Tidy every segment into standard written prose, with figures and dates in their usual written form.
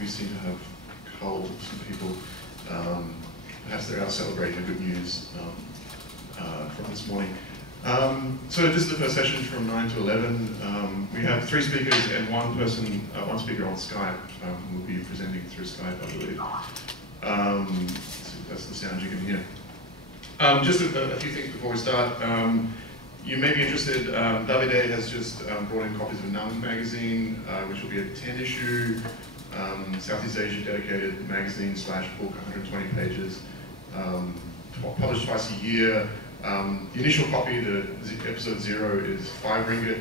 we seem to have culled some people. Perhaps they're out celebrating the good news from this morning. So this is the first session from 9 to 11. We have 3 speakers and one speaker on Skype who will be presenting through Skype, I believe. So that's the sound you can hear. Just a few things before we start. You may be interested, Davide has just brought in copies of Nung magazine, which will be a 10-issue Southeast Asia dedicated magazine / book, 120 pages, published twice a year. The initial copy, the episode 0, is 5 ringgit,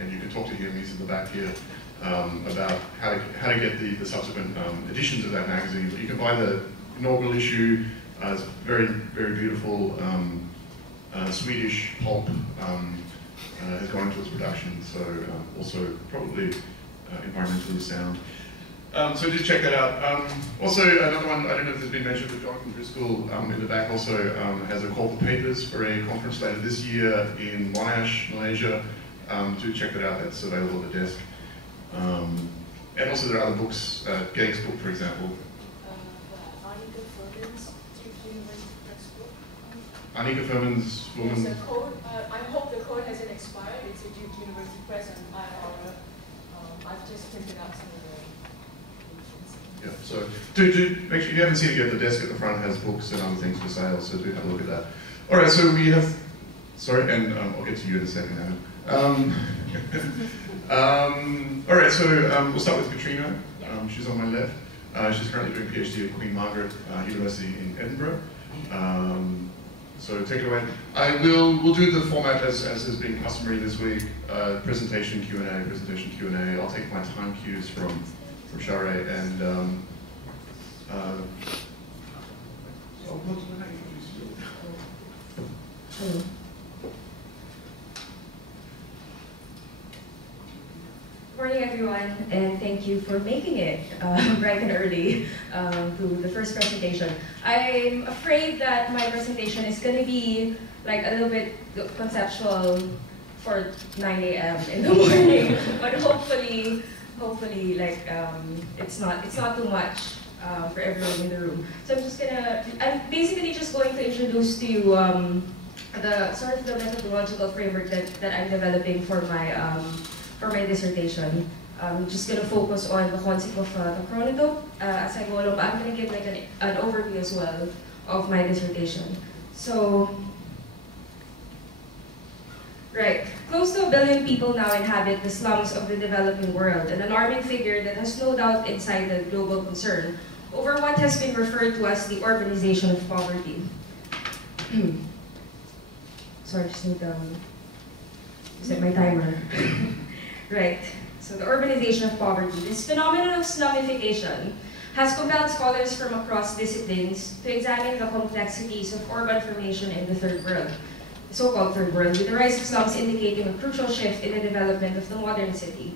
and you can talk to him, he's in the back here, about how to get the subsequent editions of that magazine. But you can buy the inaugural issue. It's very, very beautiful Swedish pulp has gone into its production, so also probably environmentally sound. So just check that out. Also, another one, I don't know if this has been mentioned, but Jonathan Driscoll in the back also has a call for papers for a conference later this year in Monash, Malaysia. Do check that out, that's available at the desk. And also there are other books, Gag's book, for example. Annika Furman's woman. Yes, code, I hope the code hasn't expired. It's a Duke University Press and I've just printed out some of the. Yeah, so do make sure you haven't seen it yet. The desk at the front has books and other things for sale, so do have a look at that. All right, so we have. Sorry, and I'll get to you in a second, Adam. All right, so we'll start with Katrina. She's on my left. She's currently doing a PhD at Queen Margaret University in Edinburgh. So take it away. We'll do the format as has been customary this week. Presentation Q&A. I'll take my time cues from Share and Hello. Good morning, everyone, and thank you for making it bright and early to the first presentation. I'm afraid that my presentation is going to be like a little bit conceptual for 9 a.m. in the morning, but hopefully, like it's not too much for everyone in the room. So I'm basically just going to introduce to you the sort of the methodological framework that I'm developing for my dissertation. I'm just going to focus on the concept of the chronotope as I go along, but I'm going to give like an overview as well of my dissertation. So, right, close to 1 billion people now inhabit the slums of the developing world, an alarming figure that has no doubt incited global concern over what has been referred to as the urbanization of poverty. Sorry, I just need to set my timer. Right, so the urbanization of poverty. This phenomenon of slumification has compelled scholars from across disciplines to examine the complexities of urban formation in the third world, the so-called third world, with the rise of slums indicating a crucial shift in the development of the modern city.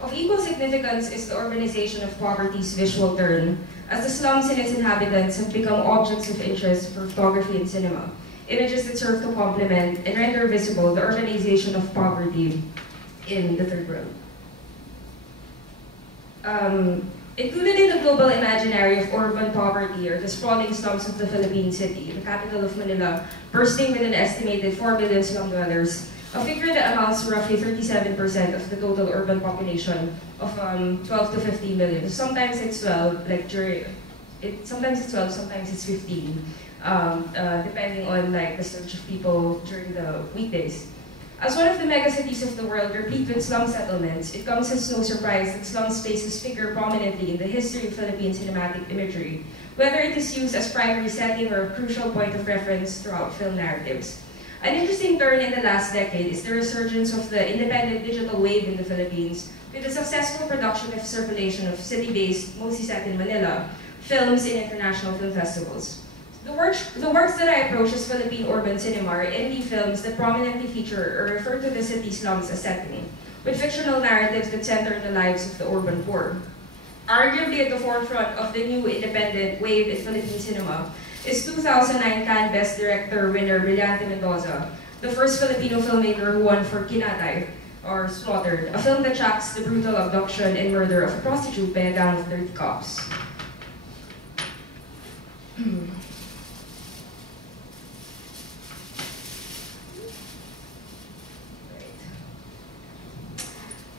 Of equal significance is the urbanization of poverty's visual turn, as the slums and its inhabitants have become objects of interest for photography and cinema, images that serve to complement and render visible the urbanization of poverty in the third world. Included in the global imaginary of urban poverty are the sprawling slums of the Philippine city, the capital of Manila, bursting with an estimated 4 million slum dwellers, a figure that amounts to roughly 37% of the total urban population of 12 to 15 million. Sometimes it's 12, like sometimes it's 12, sometimes it's 15, depending on like the surge of people during the weekdays. As one of the megacities of the world replete with slum settlements, it comes as no surprise that slum spaces figure prominently in the history of Philippine cinematic imagery, whether it is used as primary setting or a crucial point of reference throughout film narratives. An interesting turn in the last decade is the resurgence of the independent digital wave in the Philippines, with the successful production of circulation of city-based, mostly set in Manila, films in international film festivals. The works that I approach as Philippine urban cinema are indie films that prominently feature or refer to the city slums as setting, with fictional narratives that center in the lives of the urban poor. Arguably at the forefront of the new independent wave in Philippine cinema is 2009 Cannes Best Director winner Brillante Mendoza, the first Filipino filmmaker who won for Kinatay, or Slaughtered, a film that tracks the brutal abduction and murder of a prostitute by a gang of dirty cops.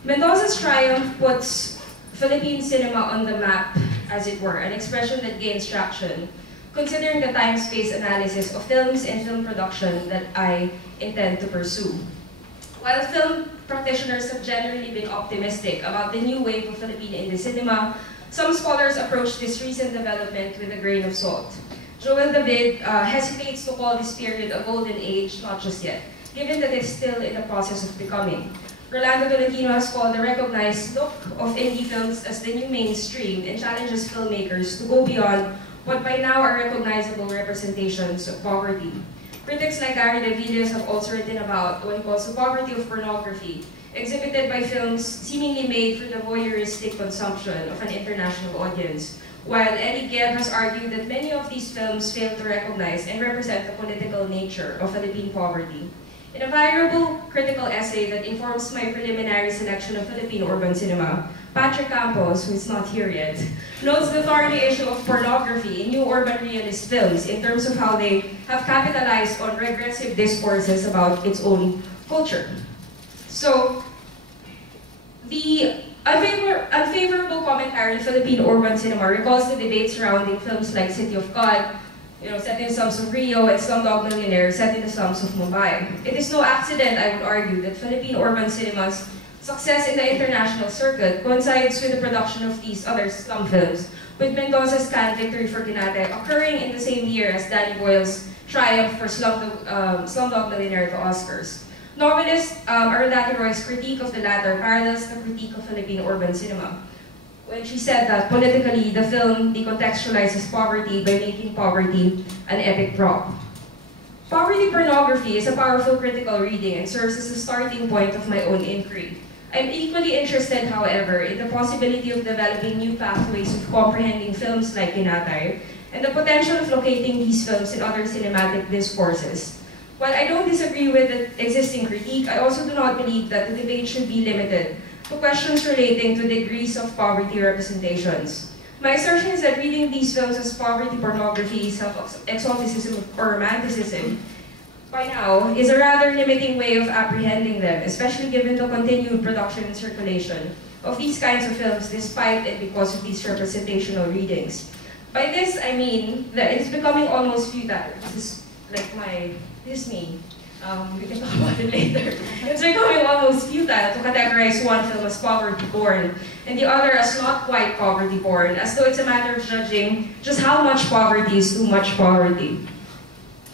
Mendoza's triumph puts Philippine cinema on the map, as it were, an expression that gains traction, considering the time-space analysis of films and film production that I intend to pursue. While film practitioners have generally been optimistic about the new wave of Philippine indie cinema, some scholars approach this recent development with a grain of salt. Joel David hesitates to call this period a golden age, not just yet, given that it's still in the process of becoming. Rolando Tolentino has called the recognized look of indie films as the new mainstream and challenges filmmakers to go beyond what by now are recognizable representations of poverty. Critics like Gary De Villiers have also written about what he calls the poverty of pornography, exhibited by films seemingly made for the voyeuristic consumption of an international audience, while Eddie Gibb has argued that many of these films fail to recognize and represent the political nature of Philippine poverty. In a valuable critical essay that informs my preliminary selection of Philippine urban cinema, Patrick Campos, who is not here yet, notes the thorny issue of pornography in new urban realist films in terms of how they have capitalized on regressive discourses about its own culture. So, the unfavorable commentary in Philippine urban cinema recalls the debate surrounding films like City of God, set in the slums of Rio, and Slumdog Millionaire, set in the slums of Mumbai. It is no accident, I would argue, that Philippine urban cinema's success in the international circuit coincides with the production of these other slum films, with Mendoza's Cannes victory for Kinate occurring in the same year as Danny Boyle's triumph for Slumdog Millionaire at the Oscars. Novelist Arundhati Roy's critique of the latter parallels the critique of Philippine urban cinema, when she said that politically the film decontextualizes poverty by making poverty an epic prop. Poverty pornography is a powerful critical reading and serves as a starting point of my own inquiry. I'm equally interested, however, in the possibility of developing new pathways of comprehending films like Kinatay and the potential of locating these films in other cinematic discourses. While I don't disagree with the existing critique, I also do not believe that the debate should be limited to questions relating to degrees of poverty representations. My assertion is that reading these films as poverty pornography, self-exoticism, or romanticism, by now, is a rather limiting way of apprehending them, especially given the continued production and circulation of these kinds of films despite and because of these representational readings. By this, I mean that it's becoming almost futile. This is like this is me. We can talk about it later. It's becoming almost futile to categorize one film as poverty porn and the other as not quite poverty porn, as though it's a matter of judging just how much poverty is too much poverty.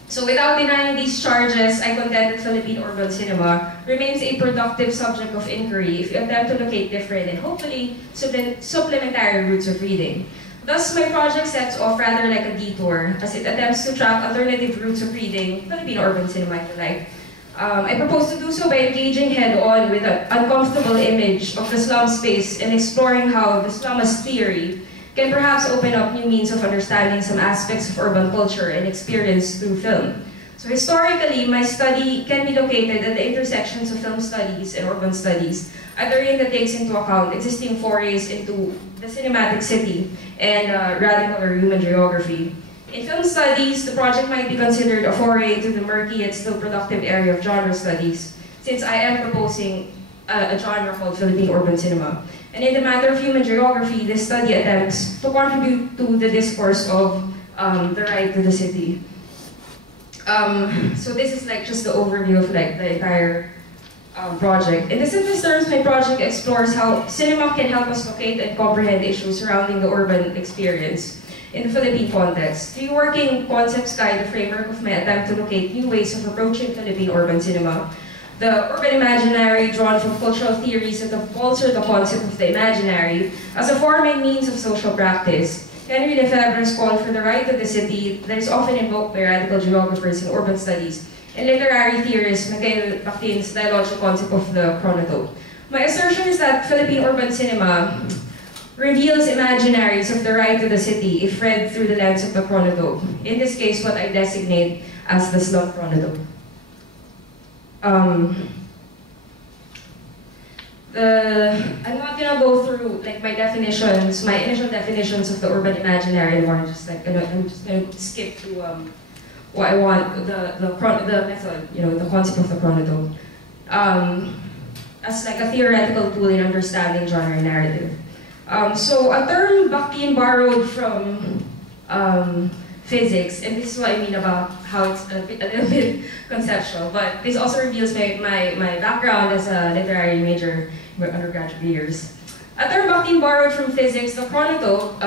So without denying these charges, I contend that Philippine urban cinema remains a productive subject of inquiry if you attempt to locate different and hopefully supplementary routes of reading. Thus, my project sets off rather like a detour, as it attempts to track alternative routes of reading Philippine urban cinema, if you like. I propose to do so by engaging head-on with an uncomfortable image of the slum space and exploring how the slum as theory can perhaps open up new means of understanding some aspects of urban culture and experience through film. So historically, my study can be located at the intersections of film studies and urban studies, at a area that takes into account existing forays into the cinematic city and radical or human geography. In film studies, the project might be considered a foray into the murky and still productive area of genre studies, since I am proposing a genre called Philippine urban cinema. And in the matter of human geography, this study attempts to contribute to the discourse of the right to the city. So this is like just the overview of like the entire project. In the simplest terms, my project explores how cinema can help us locate and comprehend issues surrounding the urban experience in the Philippine context. Three working concepts guide the framework of my attempt to locate new ways of approaching Philippine urban cinema. The urban imaginary, drawn from cultural theories that have bolstered the concept of the imaginary as a form and means of social practice. Henry Lefebvre's call for the right of the city that is often invoked by radical geographers in urban studies, and literary theorist Mikhail Bakhtin's dialogical concept of the chronotope. My assertion is that Philippine urban cinema reveals imaginaries of the right to the city if read through the lens of the chronotope. In this case, what I designate as the slum chronotope. I'm not gonna go through like my definitions, my initial definitions of the urban imaginary anymore. Just like I'm just gonna skip through what I want the method, the concept of the chronotope, as like a theoretical tool in understanding genre narrative. So a term Bakhtin borrowed from physics, and this is what I mean about how it's a little bit conceptual, but this also reveals my background as a literary major in my undergraduate years. A term Bakhtin borrowed from physics, the chronotope,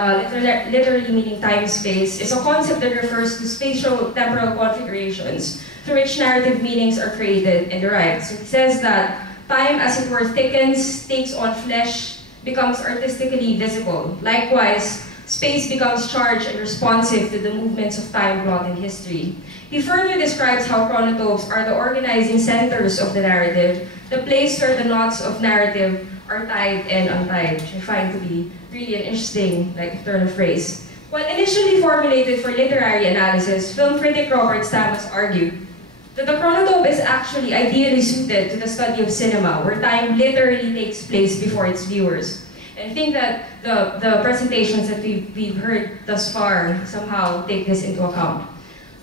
literally meaning time-space, is a concept that refers to spatial temporal configurations through which narrative meanings are created and derived. So it says that time, as it were, thickens, takes on flesh, becomes artistically visible. Likewise, space becomes charged and responsive to the movements of time, plot, and history. He further describes how chronotopes are the organizing centers of the narrative, the place where the knots of narrative are tied and untied, which I find to be really an interesting turn of phrase. While initially formulated for literary analysis, film critic Robert Stamets argued that the chronotope is actually ideally suited to the study of cinema, where time literally takes place before its viewers. And I think that the presentations that we've heard thus far somehow take this into account.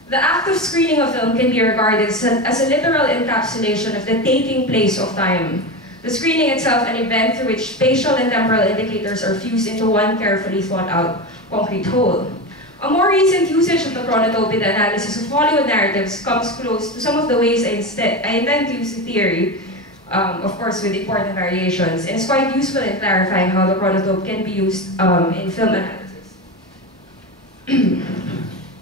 The act of screening a film can be regarded as a literal encapsulation of the taking place of time. The screening itself an event through which spatial and temporal indicators are fused into one carefully thought out concrete whole. A more recent usage of the chronotope in the analysis of Hollywood narratives comes close to some of the ways I intend to use the theory, of course with important variations, and it's quite useful in clarifying how the chronotope can be used in film analysis.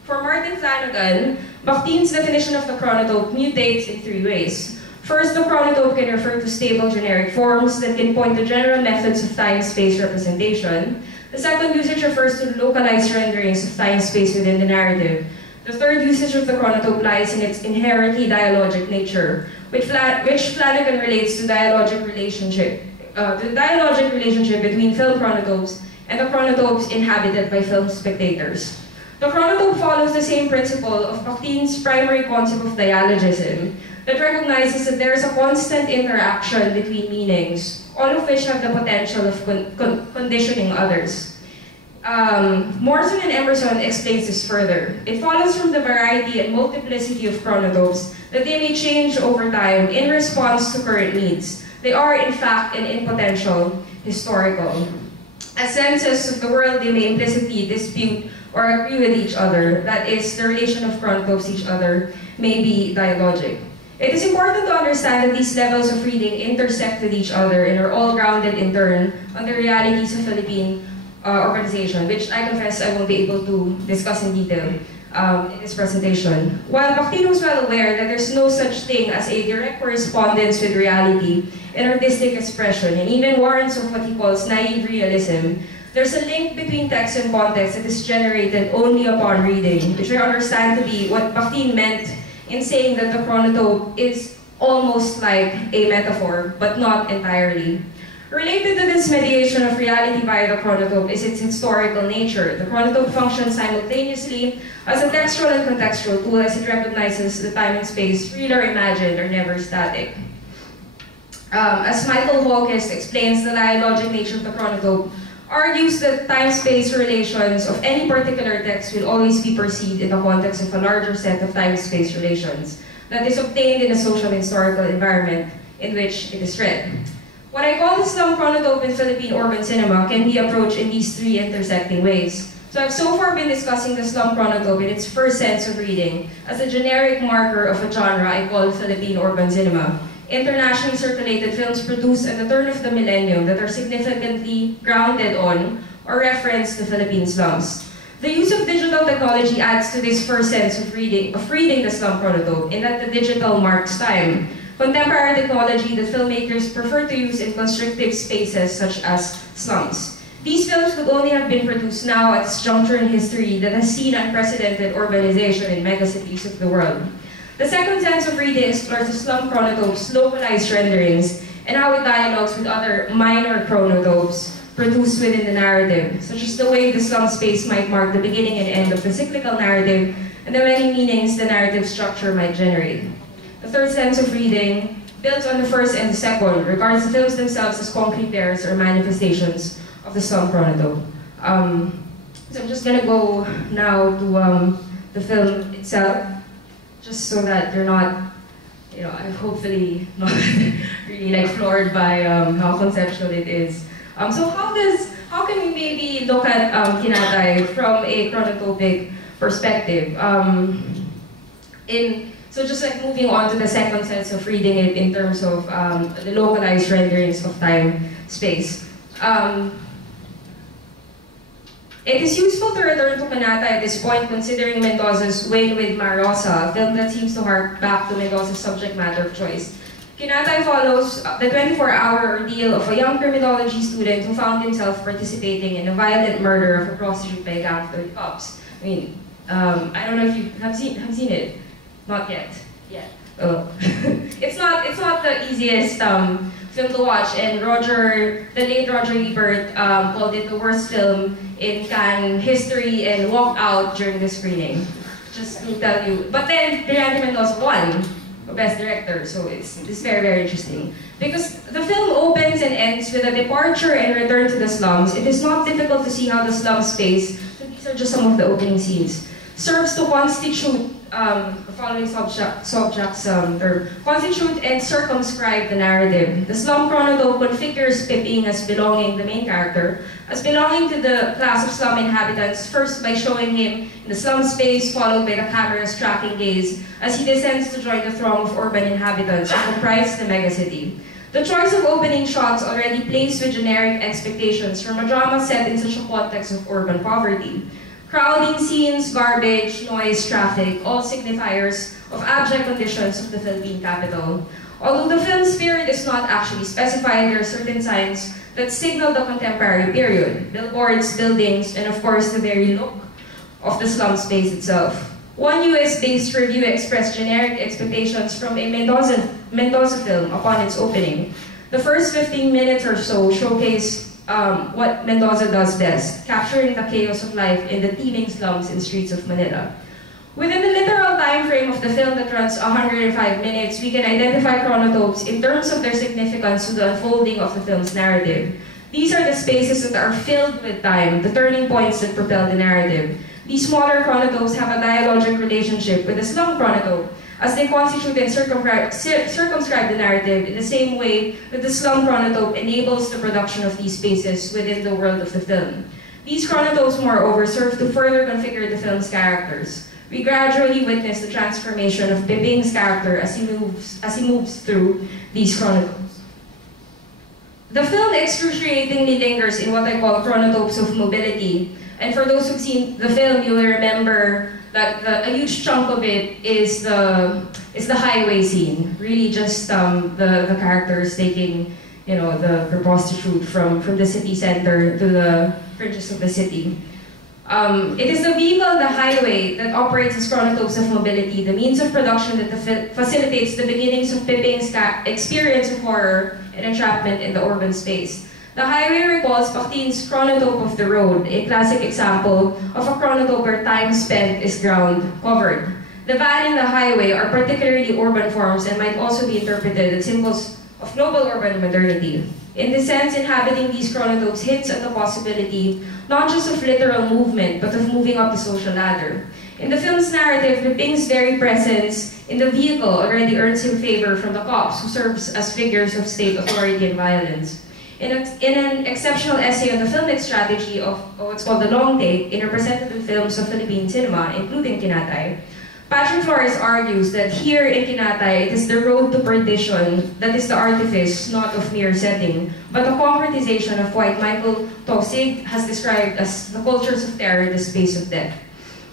For Martin Flanagan, Bakhtin's definition of the chronotope mutates in three ways. First, the chronotope can refer to stable generic forms that can point to general methods of time-space representation. The second usage refers to localized renderings of time-space within the narrative. The third usage of the chronotope lies in its inherently dialogic nature, which Flanagan relates to the dialogic relationship between film chronotopes and the chronotopes inhabited by film spectators. The chronotope follows the same principle of Bakhtin's primary concept of dialogism, that recognizes that there is a constant interaction between meanings, all of which have the potential of conditioning others. Morrison and Emerson explains this further. It follows from the variety and multiplicity of chronotopes that they may change over time in response to current needs. They are, in fact, and in potential, historical. As senses of the world, they may implicitly dispute or agree with each other. That is, the relation of chronotopes to each other may be dialogic. It is important to understand that these levels of reading intersect with each other and are all grounded in turn on the realities of Philippine organization, which I confess I won't be able to discuss in detail in this presentation. While Bakhtin was well aware that there's no such thing as a direct correspondence with reality in artistic expression, and even warrants of what he calls naive realism, there's a link between text and context that is generated only upon reading, which I understand to be what Bakhtin meant in saying that the chronotope is almost like a metaphor, but not entirely. Related to this mediation of reality via the chronotope is its historical nature. The chronotope functions simultaneously as a textual and contextual tool, as it recognizes that time and space, real or imagined, are never static. As Michael Hawkes explains, the dialogic nature of the chronotope argues that time-space relations of any particular text will always be perceived in the context of a larger set of time-space relations that is obtained in a social and historical environment in which it is read. What I call the slum chronotope in Philippine urban cinema can be approached in these three intersecting ways. So I've so far been discussing the slum chronotope in its first sense of reading as a generic marker of a genre I call Philippine urban cinema. Internationally circulated films produced at the turn of the millennium that are significantly grounded on or reference the Philippine slums. The use of digital technology adds to this first sense of reading the slum chronotope, in that the digital marks time. Contemporary technology that filmmakers prefer to use in constrictive spaces such as slums. These films could only have been produced now at this juncture in history that has seen unprecedented urbanization in megacities of the world. The second sense of reading explores the slum chronotope's localized renderings and how it dialogues with other minor chronotopes produced within the narrative, such as the way the slum space might mark the beginning and end of the cyclical narrative and the many meanings the narrative structure might generate. The third sense of reading builds on the first and the second, regards the films themselves as concrete pairs or manifestations of the slum chronotope. So I'm just gonna go now to the film itself, just so that you're not, you know, I'm hopefully not really like floored by how conceptual it is. So how can we maybe look at Kinatay from a chronotopic perspective? So just like moving on to the second sense of reading it in terms of the localized renderings of time, space. It is useful to return to Kinatay at this point, considering Mendoza's win with Marosa, a film that seems to hark back to Mendoza's subject matter of choice. Kinatay follows the 24-hour ordeal of a young criminology student who found himself participating in a violent murder of a prostitute by a gang of 30 cops. I mean, I don't know if you have seen it. Not yet. Yeah. Oh. It's not the easiest film to watch, and the late Roger Ebert called it the worst film in Cannes history and walked out during the screening. Just to tell you. But then Brillante Mendoza won Best Director, so it's very, very interesting. Because the film opens and ends with a departure and return to the slums. It is not difficult to see how the slum space, so these are just some of the opening scenes, serves to constitute the following subjects constitute and circumscribe the narrative. The slum chronotope configures Piping as belonging, the main character, as belonging to the class of slum inhabitants, first by showing him in the slum space, followed by the camera's tracking gaze as he descends to join the throng of urban inhabitants who comprise the megacity. The choice of opening shots already plays with generic expectations from a drama set in such a context of urban poverty. Crowding scenes, garbage, noise, traffic, all signifiers of abject conditions of the Philippine capital. Although the film's spirit is not actually specified, there are certain signs that signal the contemporary period. Billboards, buildings, and of course the very look of the slum space itself. One US-based review expressed generic expectations from a Mendoza film upon its opening. The first 15 minutes or so showcase what Mendoza does best, capturing the chaos of life in the teeming slums and streets of Manila. Within the literal time frame of the film that runs 105 minutes, we can identify chronotopes in terms of their significance to the unfolding of the film's narrative. These are the spaces that are filled with time, the turning points that propel the narrative. These smaller chronotopes have a dialogic relationship with the slum chronotope, as they constitute and circumscribe the narrative in the same way that the slum chronotope enables the production of these spaces within the world of the film. These chronotopes, moreover, serve to further configure the film's characters. We gradually witness the transformation of Piping's character as he moves through these chronotopes. The film excruciatingly lingers in what I call chronotopes of mobility. And for those who've seen the film, you will remember that a huge chunk of it is the highway scene. Really just the characters taking, you know, the prostitute from the city center to the fringes of the city. It is the vehicle, the highway, that operates as chronotopes of mobility, the means of production that facilitates the beginnings of Piping's experience of horror and entrapment in the urban space. The highway recalls Bakhtin's chronotope of the road, a classic example of a chronotope where time spent is ground covered. The van and the highway are particularly urban forms and might also be interpreted as symbols of global urban modernity. In this sense, inhabiting these chronotopes hints at the possibility not just of literal movement, but of moving up the social ladder. In the film's narrative, Piping's very presence in the vehicle already earns him favor from the cops, who serves as figures of state authority and violence. In an exceptional essay on the filmic strategy of what's called the long take in representative films of Philippine cinema, including Kinatay, Patrick Flores argues that here in Kinatay, it is the road to perdition that is the artifice, not of mere setting, but a concretization of what Michael Taussig has described as the cultures of terror, the space of death.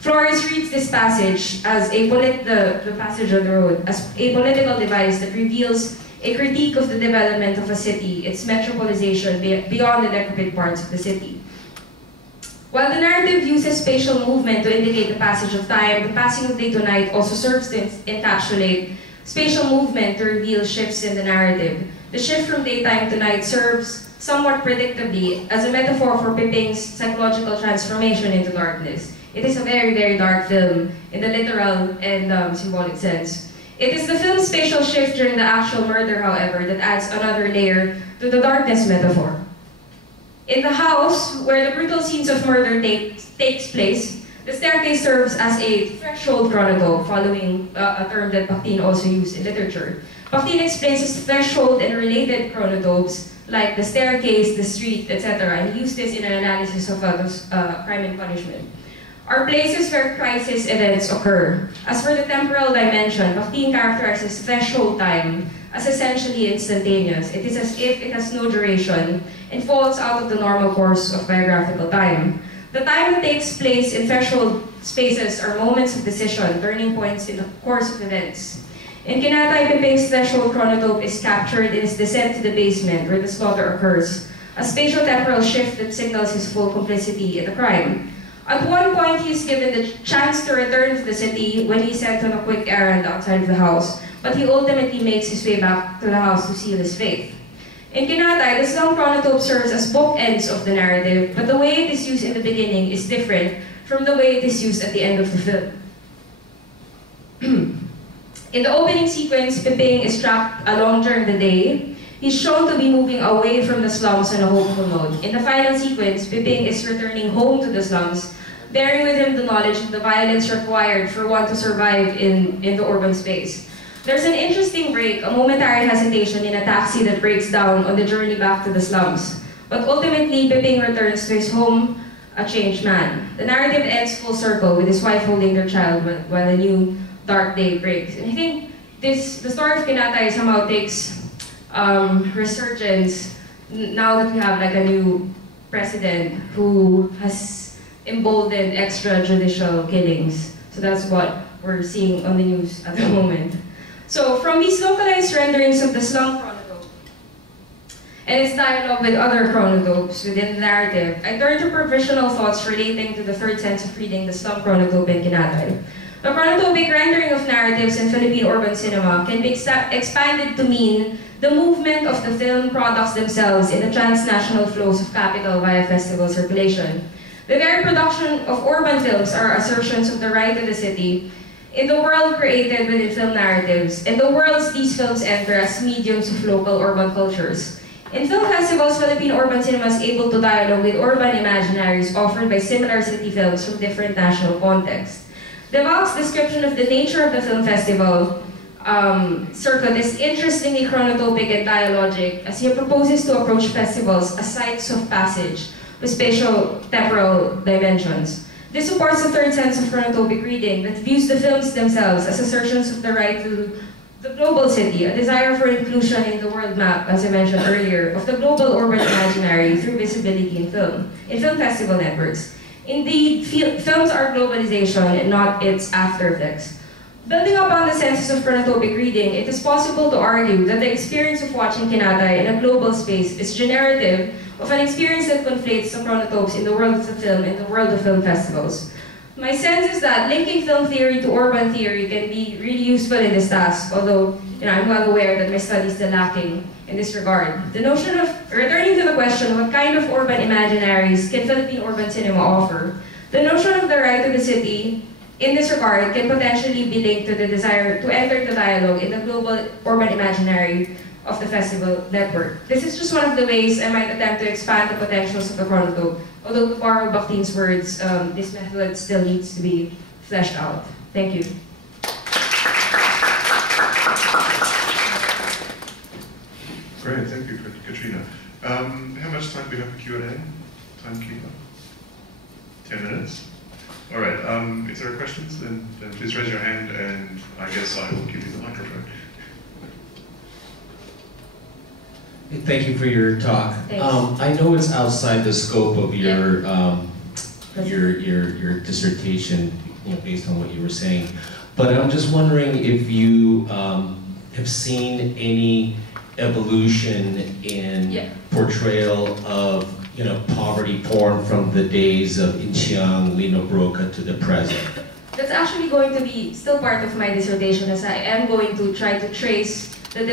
Flores reads this passage as the passage on the road as a political device that reveals a critique of the development of a city, its metropolization beyond the decrepit parts of the city. While the narrative uses spatial movement to indicate the passage of time, the passing of day to night also serves to encapsulate spatial movement to reveal shifts in the narrative. The shift from daytime to night serves, somewhat predictably, as a metaphor for Piping's psychological transformation into darkness. It is a very, very dark film in the literal and symbolic sense. It is the film's spatial shift during the actual murder, however, that adds another layer to the darkness metaphor. In the house, where the brutal scenes of murder takes place, the staircase serves as a threshold chronodope, following a term that Bakhtin also used in literature. Bakhtin explains this threshold and related chronodopes, like the staircase, the street, etc., and used this in an analysis of crime and punishment, are places where crisis events occur. As for the temporal dimension, Bakhtin characterizes threshold time as essentially instantaneous. It is as if it has no duration and falls out of the normal course of biographical time. The time that takes place in threshold spaces are moments of decision, turning points in the course of events. In Kinatay, Pepeng's threshold chronodope is captured in his descent to the basement where the slaughter occurs, a spatial-temporal shift that signals his full complicity in the crime. At one point, he is given the chance to return to the city when he is sent on a quick errand outside of the house, but he ultimately makes his way back to the house to seal his fate. In Kinatay, the slum chronodope serves as bookends of the narrative, but the way it is used in the beginning is different from the way it is used at the end of the film. In the opening sequence, Pepeng is trapped along during the day. He's shown to be moving away from the slums on a hopeful note. In the final sequence, Pepeng is returning home to the slums, bearing with him the knowledge of the violence required for one to survive in the urban space. There's an interesting break, a momentary hesitation in a taxi that breaks down on the journey back to the slums. But ultimately, Pepeng returns to his home a changed man. The narrative ends full circle with his wife holding their child while a new dark day breaks. And I think the story of Kinatay somehow takes resurgence now that we have like a new president who has emboldened extrajudicial killings. So that's what we're seeing on the news at the moment. So from these localized renderings of the slum chronodope and its dialogue with other chronodopes within the narrative, I turn to provisional thoughts relating to the third sense of reading the slum chronodope in Kinatay. The chronotopic rendering of narratives in Philippine urban cinema can be expanded to mean the movement of the film products themselves in the transnational flows of capital via festival circulation. The very production of urban films are assertions of the right of the city in the world created within film narratives, and the worlds these films enter as mediums of local urban cultures. In film festivals, Philippine urban cinema is able to dialogue with urban imaginaries offered by similar city films from different national contexts. De Valk's description of the nature of the film festival circuit is interestingly chronotopic and dialogic, as he proposes to approach festivals as sites of passage with spatial temporal dimensions. This supports the third sense of chronotopic reading that views the films themselves as assertions of the right to the global city, a desire for inclusion in the world map, as I mentioned earlier, of the global urban imaginary through visibility in film festival networks. Indeed, films are globalization and not its after effects. Building upon the senses of chronotopic reading, it is possible to argue that the experience of watching Kinatay in a global space is generative of an experience that conflates the chronotopes in the world of the film and the world of film festivals. My sense is that linking film theory to urban theory can be really useful in this task, although I'm well aware that my study is still lacking in this regard. The notion of, returning to the question, what kind of urban imaginaries can Philippine urban cinema offer? The notion of the right to the city, in this regard, can potentially be linked to the desire to enter the dialogue in the global urban imaginary of the festival network. This is just one of the ways I might attempt to expand the potentials of the chronotope, although to borrow Bakhtin's words, this method still needs to be fleshed out. Thank you. Great, thank you, Katrina. How much time do we have for Q&A? Timekeeper? 10 minutes? All right, if there are questions, then please raise your hand, and I guess I will give you the microphone. Thank you for your talk. I know it's outside the scope of your dissertation, based on what you were saying, but I'm just wondering if you have seen any evolution in portrayal of poverty porn from the days of Inchiang, Lino Broca to the present. That's actually going to be still part of my dissertation, as I am going to try to trace the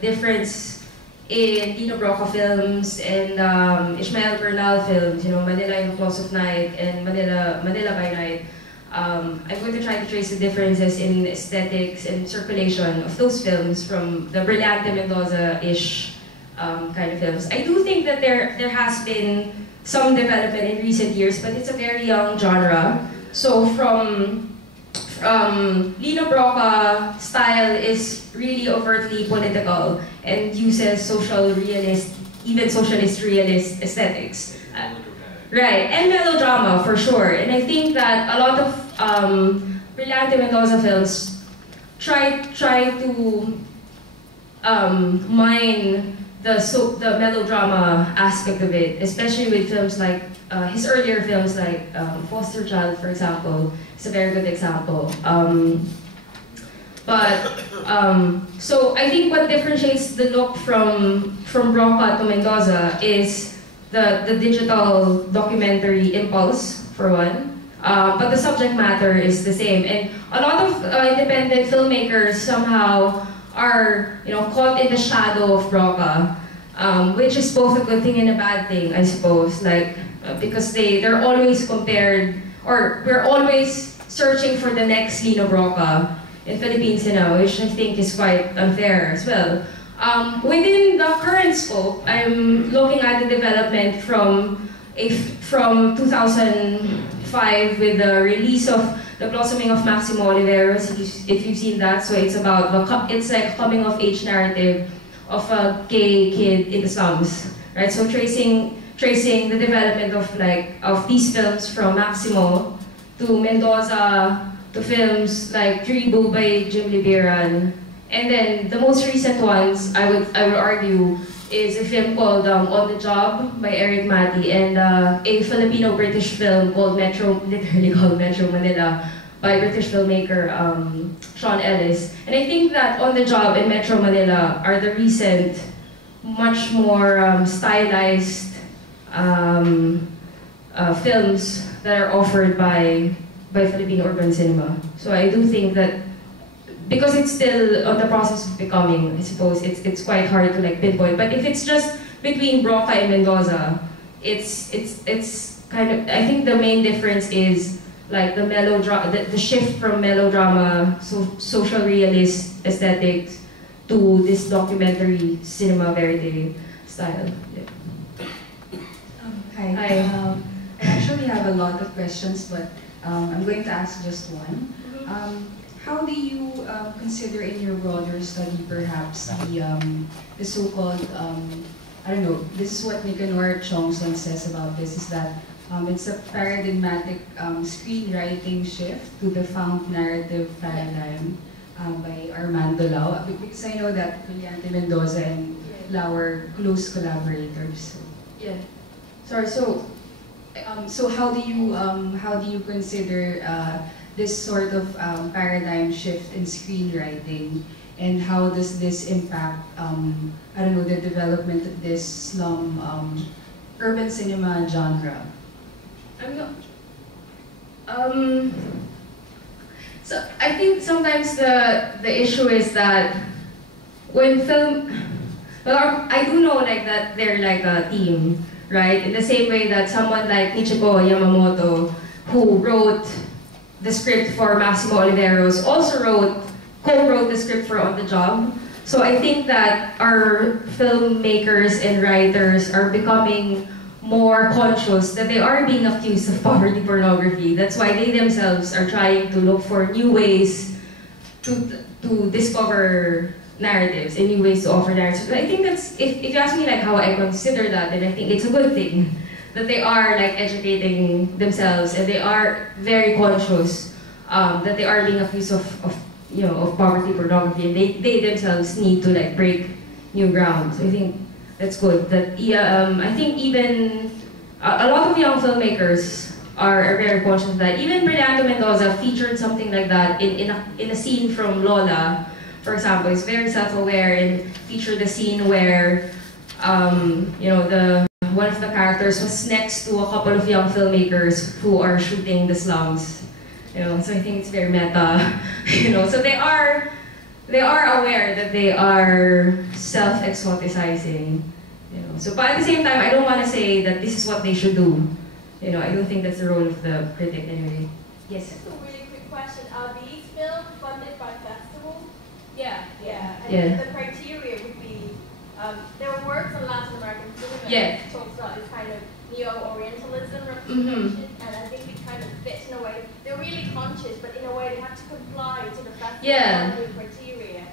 difference in Lino Broca films and Ishmael Bernal films, Manila in the Close of Night and Manila by Night. I'm going to try to trace the differences in aesthetics and circulation of those films from the Brillante Mendoza-ish kind of films. I do think that there has been some development in recent years, but it's a very young genre. So from Lino Brocka style is really overtly political and uses social realist, even socialist realist aesthetics. Right, and melodrama for sure. And I think that a lot of Brillante Mendoza films try to mine the melodrama aspect of it, especially with films like his earlier films like Foster Child, for example, is a very good example. So I think what differentiates the look from Brocka to Mendoza is the digital documentary impulse, for one. But the subject matter is the same. And a lot of independent filmmakers somehow are, caught in the shadow of Brocka, which is both a good thing and a bad thing, I suppose. Like, because they're always compared, or we're always searching for the next Lino Brocka in Philippine cinema, which I think is quite unfair as well. Within the current scope, I'm looking at the development from 2005 with the release of The Blossoming of Maximo Oliveros, if you've seen that. So it's about it's like a coming of age narrative of a gay kid in the slums, right? So tracing the development of these films from Maximo to Mendoza to films like Tribu by Jim Libiran. And then the most recent ones, I would argue, is a film called On the Job by Eric Mati and a Filipino-British film called literally called Metro Manila by British filmmaker Sean Ellis. And I think that On the Job and Metro Manila are the recent, much more stylized films that are offered by Filipino urban cinema. So I do think that because it's still on the process of becoming, I suppose it's quite hard to pinpoint. But if it's just between Brocka and Mendoza, it's kind of, I think the main difference is like the shift from melodrama, social realist aesthetics to this documentary cinema verite style. Yeah. Hi. Hi. I actually have a lot of questions, but I'm going to ask just one. How do you consider in your broader study perhaps the so-called, I don't know, this is what Nicanor Chongson says about this, is that it's a paradigmatic screenwriting shift to the found narrative paradigm by Armando Lau, because I know that Brillante Mendoza and Lau are close collaborators. Yeah. Sorry. So how do you consider this sort of paradigm shift in screenwriting, and how does this impact, I don't know, the development of this slum urban cinema genre? So I think sometimes the issue is that when I do know that they're like a team, right? In the same way that someone like Michiko Yamamoto, who wrote the script for Maximo Oliveros, also co-wrote the script for On the Job. So I think that our filmmakers and writers are becoming more conscious that they are being accused of poverty pornography. That's why they themselves are trying to look for new ways to discover narratives and new ways to offer narratives. I think that's, if you ask me how I consider that, then I think it's a good thing that they are educating themselves and they are very conscious that they are being accused of poverty pornography, and they themselves need to break new ground. So I think that's good. That I think even a lot of young filmmakers are very conscious of that. Even Brillante Mendoza featured something like that in a scene from Lola, for example. It's very self-aware and featured a scene where one of the characters was next to a couple of young filmmakers who are shooting the slums. So I think it's very meta. So they are aware that they are self-exoticizing. So, but at the same time, I don't want to say that this is what they should do. I don't think that's the role of the critic anyway. Yes. Just a really quick question. Are these films funded by festivals? Yeah. Yeah. And Yeah. the criteria would be, there are works on Latin American cinema Yeah. that talks about this kind of neo-Orientalism representation, Mm-hmm. and I think it kind of fits in a way. They're really conscious, but in a way they have to comply to the festival funding criteria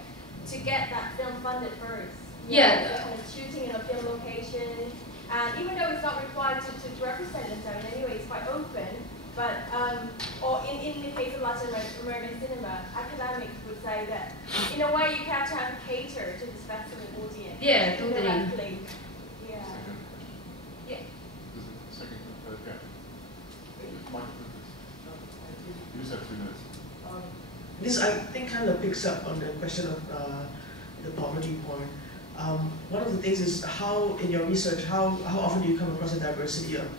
to get that film funded first. Yeah. Kind of shooting in a film location, and even though it's not required to represent themselves in any way, it's quite open. But or in the case of Latin American cinema, academics would say that in a way you have to cater to this festival audience. Yeah, totally. Directly. Yeah. Yeah. You just have 2 minutes. This, I think, kind of picks up on the question of the poverty point. One of the things is how, in your research, how often do you come across a diversity of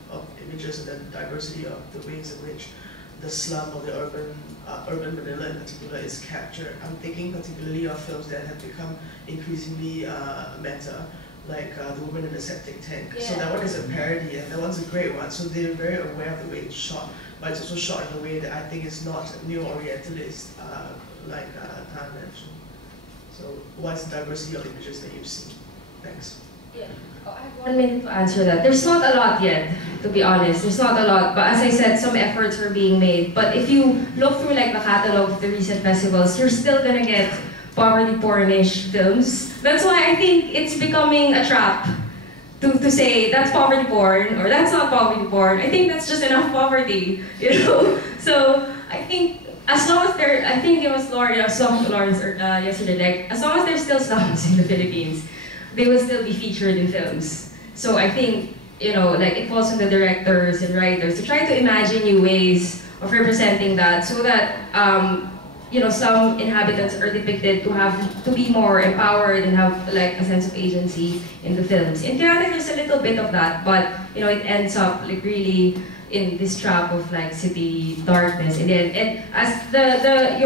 images and the diversity of the ways in which the slum or the urban Manila in particular is captured? I'm thinking particularly of films that have become increasingly meta, like The Woman in the Septic Tank. Yeah. So that one is a parody, and that one's a great one. So they're very aware of the way it's shot, but it's also shot in a way that I think is not neo-Orientalist, like Tan mentioned. So what's the diversity of images that you've seen? Thanks. Yeah. Oh, I have 1 minute to answer that. There's not a lot yet, to be honest. There's not a lot, but as I said, some efforts are being made. But if you look through like the catalog of the recent festivals, you're still gonna get poverty pornish films. That's why I think it's becoming a trap to say that's poverty porn or that's not poverty porn. I think that's just enough poverty, you know. So I think as long as there, I think it was Lawrence yesterday, like, as long as there's still slums in the Philippines, they will still be featured in films. So I think, you know, like it falls on the directors and writers to try to imagine new ways of representing that so that, you know, some inhabitants are depicted to be more empowered and have like a sense of agency in the films. In Canada, there's a little bit of that, but, you know, it ends up like really in this trap of like city darkness. And as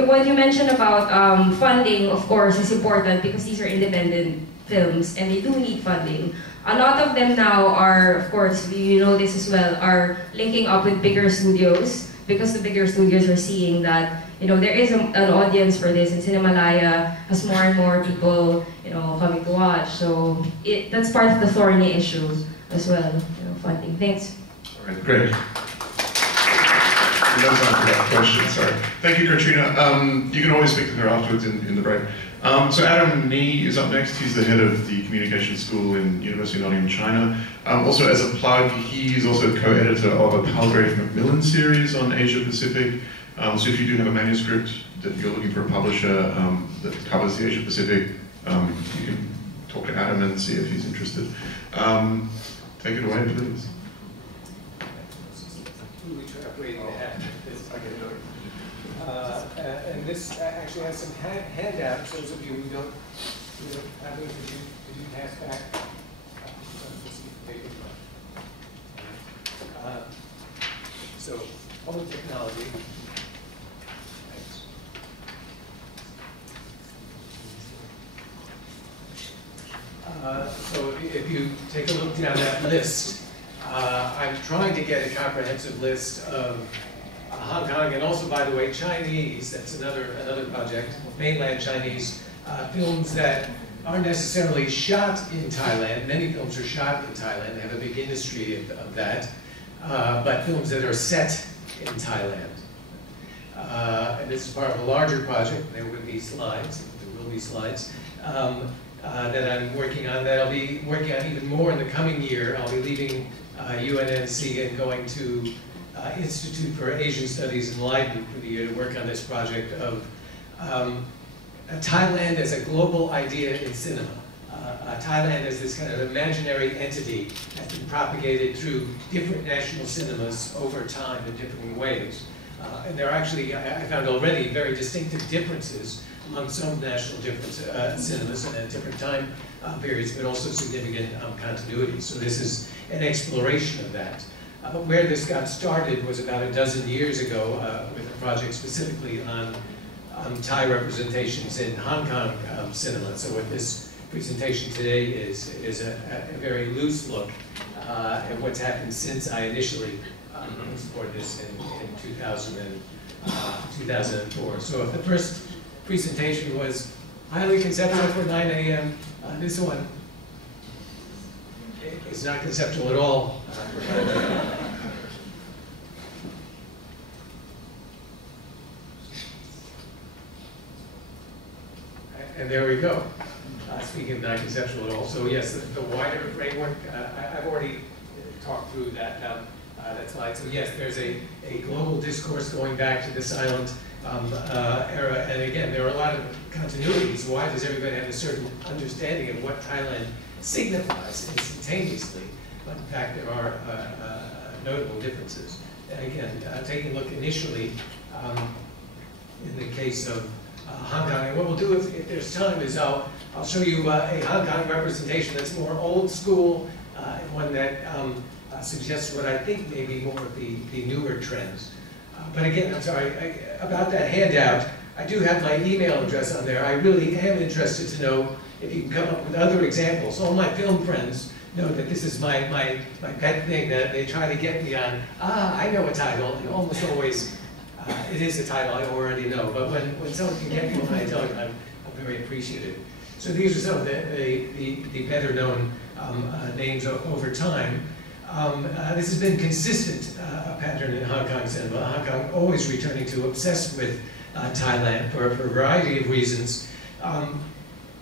what you mentioned about funding, of course, is important because these are independent films and they do need funding. A lot of them now are, of course, you know this as well, are linking up with bigger studios because the bigger studios are seeing that, you know, there is an audience for this, and Cinemalaya has more and more people, you know, coming to watch. So that's part of the thorny issue as well, you know, funding. Thanks. All right, great. No time for that question, sorry. Thank you, Katrina. You can always speak to her afterwards in the break. So Adam Nee is up next. He's the head of the communication school in University of Nottingham, China. Also, as a plug, he is also co-editor of a Palgrave Macmillan series on Asia Pacific. So if you do have a manuscript that you're looking for a publisher that covers the Asia Pacific, you can talk to Adam and see if he's interested. Take it away, please. And this actually has some handouts. Those of you who don't have those, could you pass back? So, home technology. Thanks. So if you take a look down that list, I'm trying to get a comprehensive list of Hong Kong, and also, by the way, Chinese, that's another project, mainland Chinese films that aren't necessarily shot in Thailand. Many films are shot in Thailand. They have a big industry of that. But films that are set in Thailand. And this is part of a larger project. There will be slides, that I'm working on, that I'll be working on even more in the coming year. I'll be leaving UNNC and going to Institute for Asian Studies in Leiden for the year to work on this project of Thailand as a global idea in cinema. Thailand as this kind of imaginary entity that's been propagated through different national cinemas over time in different ways. And there are actually, I found already, very distinctive differences among some national cinemas and at different time periods, but also significant continuities. So this is an exploration of that. But where this got started was about a dozen years ago with a project specifically on Thai representations in Hong Kong cinema. So what this presentation today is a very loose look at what's happened since I initially and explored this in 2004. So if the first presentation was highly conceptual for 9 a.m., this one is not conceptual at all. And there we go. Speaking of non-conceptual at all, so yes, the wider framework, I've already talked through that slide. So yes, there's a global discourse going back to the silent era, and again, there are a lot of continuities. Why does everybody have a certain understanding of what Thailand signifies instantaneously? But in fact, there are notable differences. And again, taking a look initially in the case of Hong Kong, and what we'll do if there's time is I'll show you a Hong Kong representation that's more old school, and one that suggests what I think may be more of the newer trends. But again, I'm sorry, about that handout, I do have my email address on there. I really am interested to know if you can come up with other examples. All my film friends know that this is my pet thing, that they try to get me on, I know a title, and almost always it is a title I already know. But when someone can get me on my title, I'm very appreciative. So these are some of the better known names over time. This has been consistent pattern in Hong Kong cinema. Hong Kong always returning to, obsessed with Thailand for a variety of reasons.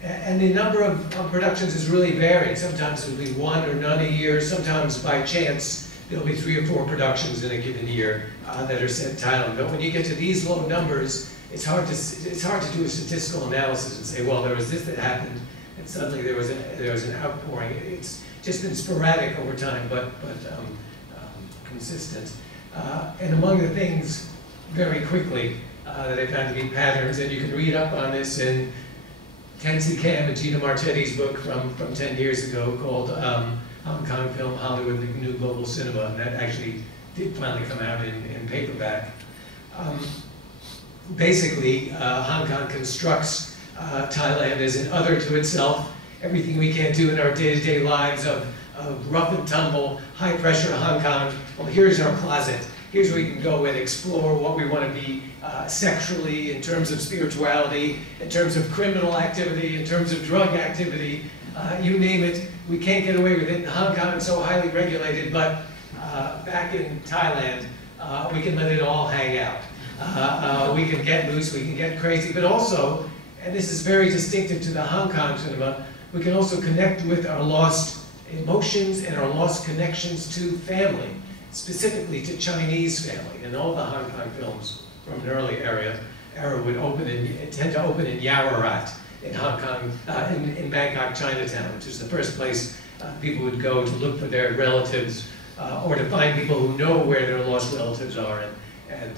And the number of productions has really varied. Sometimes it'll be one or none a year. Sometimes by chance there'll be 3 or 4 productions in a given year that are set in Thailand. But when you get to these low numbers, it's hard to do a statistical analysis and say, well, there was this that happened, and suddenly there was an outpouring. It's just been sporadic over time, but consistent. And among the things, very quickly, that I found to be patterns, and you can read up on this in Tensi Kam and Gina Marchetti's book from 10 years ago called Hong Kong Film, Hollywood, the New Global Cinema, and that actually did finally come out in paperback. Basically, Hong Kong constructs Thailand as an other to itself. Everything we can't do in our day-to-day lives of rough and tumble, high-pressure Hong Kong. Well, here's our closet. Here's where we can go and explore what we want to be sexually, in terms of spirituality, in terms of criminal activity, in terms of drug activity, you name it. We can't get away with it in Hong Kong. It's so highly regulated, but back in Thailand, we can let it all hang out. We can get loose, we can get crazy, but also, and this is very distinctive to the Hong Kong cinema, we can also connect with our lost emotions and our lost connections to family, specifically to Chinese family. And all the Hong Kong films from an early era would tend to open in Yaowarat in Hong Kong, in Bangkok, Chinatown, which is the first place people would go to look for their relatives or to find people who know where their lost relatives are and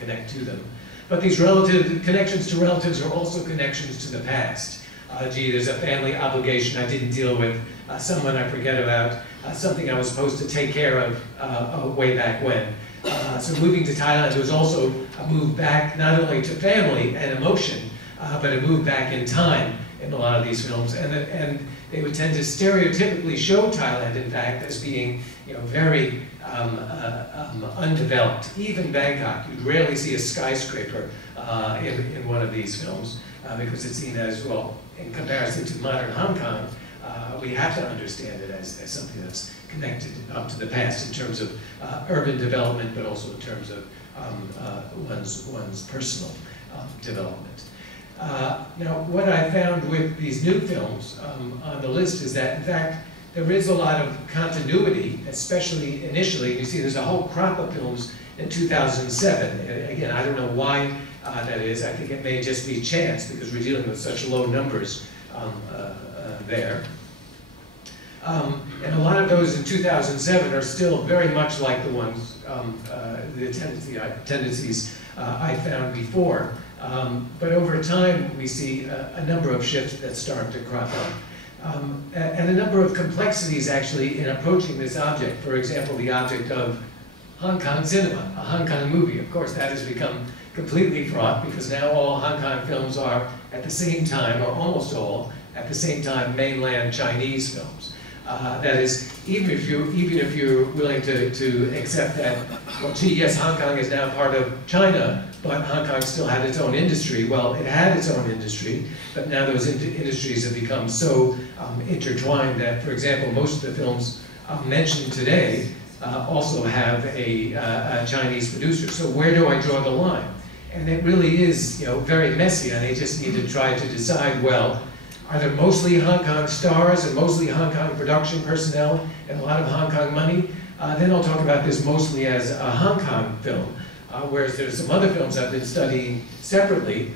connect to them. But these connections to relatives are also connections to the past. Gee, there's a family obligation I didn't deal with, someone I forget about, something I was supposed to take care of way back when. So moving to Thailand was also a move back not only to family and emotion, but a move back in time in a lot of these films. And they would tend to stereotypically show Thailand, in fact, as being very undeveloped. Even Bangkok, you'd rarely see a skyscraper in one of these films because it's seen as, well, in comparison to modern Hong Kong, we have to understand it as something that's connected up to the past in terms of urban development, but also in terms of one's personal development. Now, what I found with these new films on the list is that, in fact, there is a lot of continuity, especially initially. You see there's a whole crop of films in 2007. And again, I don't know why that is. I think it may just be chance because we're dealing with such low numbers there. And a lot of those in 2007 are still very much like the ones, the tendencies I found before. But over time, we see a number of shifts that start to crop up. And a number of complexities, actually, in approaching this object. For example, the object of Hong Kong cinema, a Hong Kong movie. Of course, that has become completely fraught because now all Hong Kong films are, at the same time, or almost all, at the same time, mainland Chinese films. That is, even if you're willing to accept that, well, gee, yes, Hong Kong is now part of China, but Hong Kong still had its own industry. Well, it had its own industry, but now those industries have become so intertwined that, for example, most of the films mentioned today also have a Chinese producer. So where do I draw the line? And it really is, very messy, and they just need to try to decide, well, are there mostly Hong Kong stars and mostly Hong Kong production personnel and a lot of Hong Kong money? Then I'll talk about this mostly as a Hong Kong film, whereas there's some other films I've been studying separately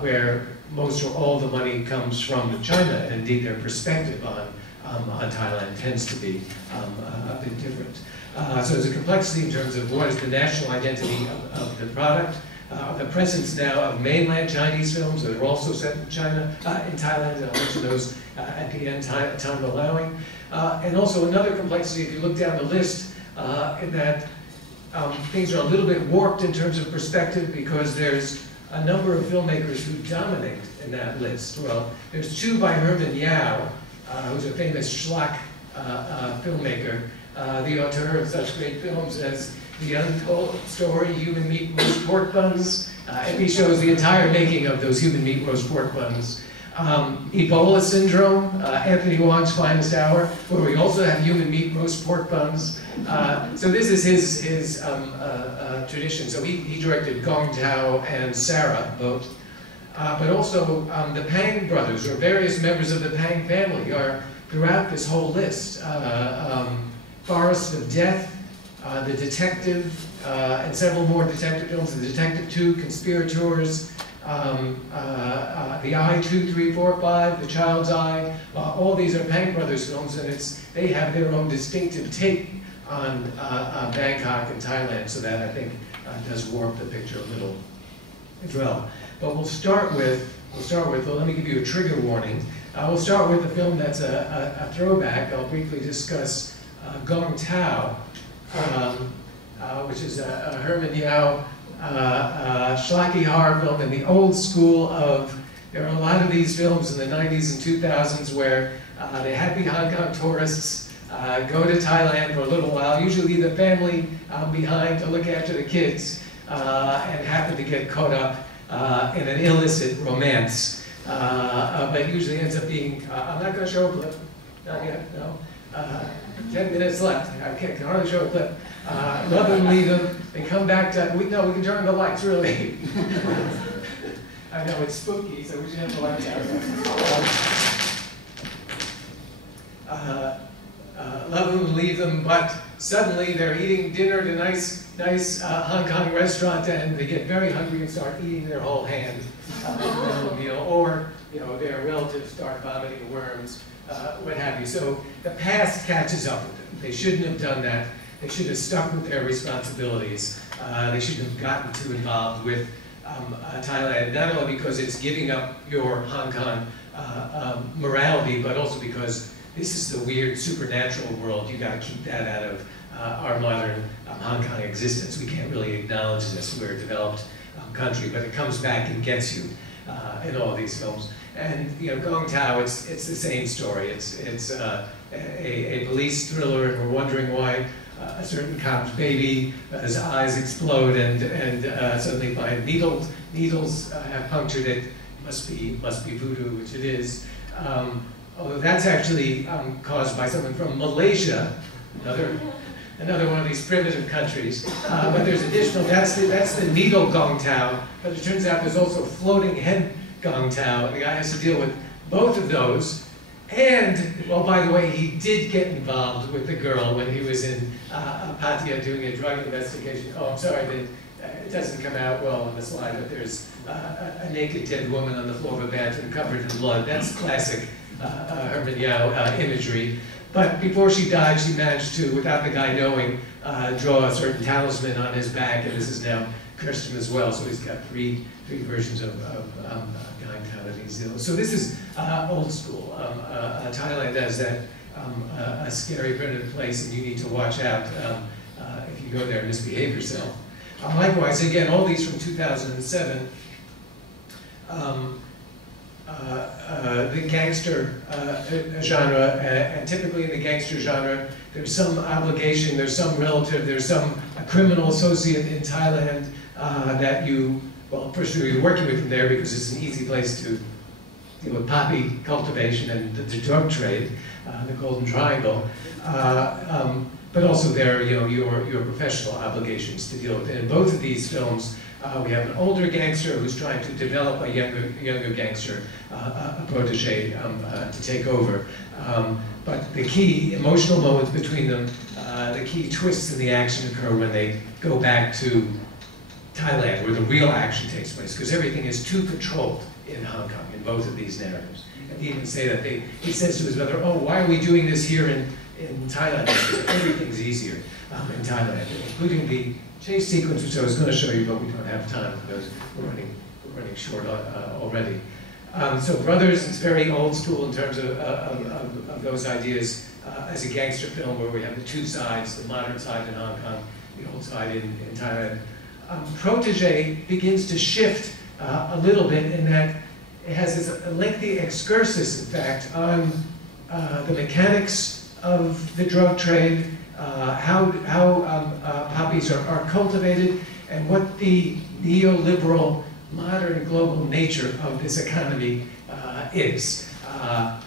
where most or all the money comes from China, and indeed their perspective on Thailand tends to be a bit different. So there's a complexity in terms of what is the national identity of the product. The presence now of mainland Chinese films that are also set in China, in Thailand, and I'll mention those at the end, time allowing. And also another complexity, if you look down the list, in that things are a little bit warped in terms of perspective because there's a number of filmmakers who dominate in that list. Well, there's two by Herman Yao, who's a famous schlock filmmaker, the auteur of such great films as The Untold Story, Human Meat Roast Pork Buns, and he shows the entire making of those human meat roast pork buns. Ebola Syndrome, Anthony Wong's Finest Hour, where we also have human meat roast pork buns. So this is his tradition. So he directed Gong Tao and Sarah, both. But also the Pang brothers, or various members of the Pang family, are throughout this whole list. Forest of Death, The Detective, and several more detective films, The Detective 2, Conspirators, The Eye 2, 3, 4, 5, The Child's Eye. All these are Pang Brothers films, and they have their own distinctive take on Bangkok and Thailand, so that I think does warp the picture a little as well. But we'll start with, well, let me give you a trigger warning. We'll start with a film that's a throwback. I'll briefly discuss Gong Tao, which is a Herman Yao schlocky horror film in the old school of, there are a lot of these films in the 90s and 2000s where the happy Hong Kong tourists go to Thailand for a little while, usually the family behind to look after the kids, and happen to get caught up in an illicit romance. But usually ends up being, I'm not going to show a clip, not yet, no. 10 minutes left, I can hardly show a clip. Love them, leave them, and come back to, we can turn the lights, really. I know, it's spooky, so we should have the lights out. Love them, leave them, but suddenly they're eating dinner at a nice Hong Kong restaurant, and they get very hungry and start eating their whole hand in the middle of the meal, or their relatives start vomiting worms, what have you. So the past catches up with them. They shouldn't have done that. They should have stuck with their responsibilities. They shouldn't have gotten too involved with Thailand, not only because it's giving up your Hong Kong morality, but also because this is the weird supernatural world. You got to keep that out of our modern Hong Kong existence. We can't really acknowledge this. We're a developed country, but it comes back and gets you in all these films. And Gong Tao, it's the same story. It's a police thriller, and we're wondering why a certain cop's baby, his eyes explode, and suddenly find needles have punctured it. Must be voodoo, which it is. Although that's actually caused by someone from Malaysia, another one of these primitive countries. But there's additional, that's the needle Gong Tao, but it turns out there's also floating head Gong Tao, and the guy has to deal with both of those. And, well, by the way, he did get involved with the girl when he was in Pattaya doing a drug investigation. Oh, I'm sorry, it doesn't come out well on the slide, but there's a naked dead woman on the floor of a bathroom covered in blood. That's classic Herman Yao imagery. But before she died, she managed to, without the guy knowing, draw a certain talisman on his back, and this has now cursed him as well. So he's got three versions of Gong Tao that he's doing. So this is old school. Thailand has that a scary primitive place, and you need to watch out if you go there and misbehave yourself. Likewise, again, all these from 2007. the gangster genre, and typically in the gangster genre, there's some obligation, there's some relative, there's some criminal associate in Thailand that you, well, first of all, you're working with them there because it's an easy place to deal with poppy cultivation and the drug trade, the Golden Triangle. But also there are, you know, your professional obligations to deal with. And in both of these films, we have an older gangster who's trying to develop a younger gangster, a protege, to take over. But the key emotional moments between them, the key twists in the action occur when they go back to Thailand, where the real action takes place, because everything is too controlled in Hong Kong, in both of these narratives. And he even say that he says to his mother, "Oh, why are we doing this here in Thailand? Everything's easier in Thailand," including the chase sequence, which I was going to show you, but we don't have time because we're running short already. So Brothers is very old school in terms of those ideas as a gangster film, where we have the two sides, the modern side in Hong Kong, the old side in Thailand. Protege begins to shift a little bit in that it has this lengthy excursus, in fact, on the mechanics of the drug trade, how poppies are cultivated, and what the neoliberal, modern global nature of this economy is.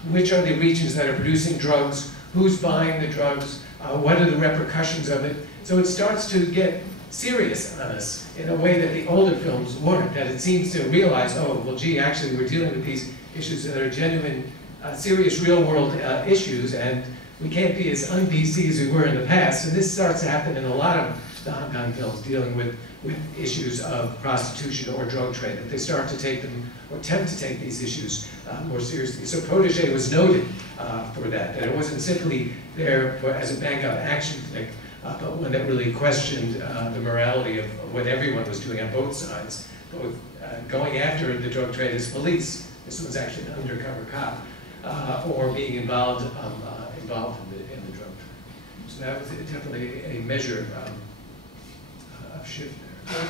Which are the regions that are producing drugs, who's buying the drugs, what are the repercussions of it. So it starts to get serious on us in a way that the older films weren't, that it seems to realize, oh, well, gee, actually we're dealing with these issues that are genuine, serious real-world issues, and we can't be as un-PC as we were in the past. And this starts to happen in a lot of the Hong Kong films dealing with issues of prostitution or drug trade, that they start to take them, or attempt to take these issues more seriously. So Protege was noted for that it wasn't simply there as a bang-up action flick, but one that really questioned the morality of what everyone was doing on both sides, both going after the drug trade as police. This was actually an undercover cop, or being involved in the drug trade. So that was definitely a measure of shift there.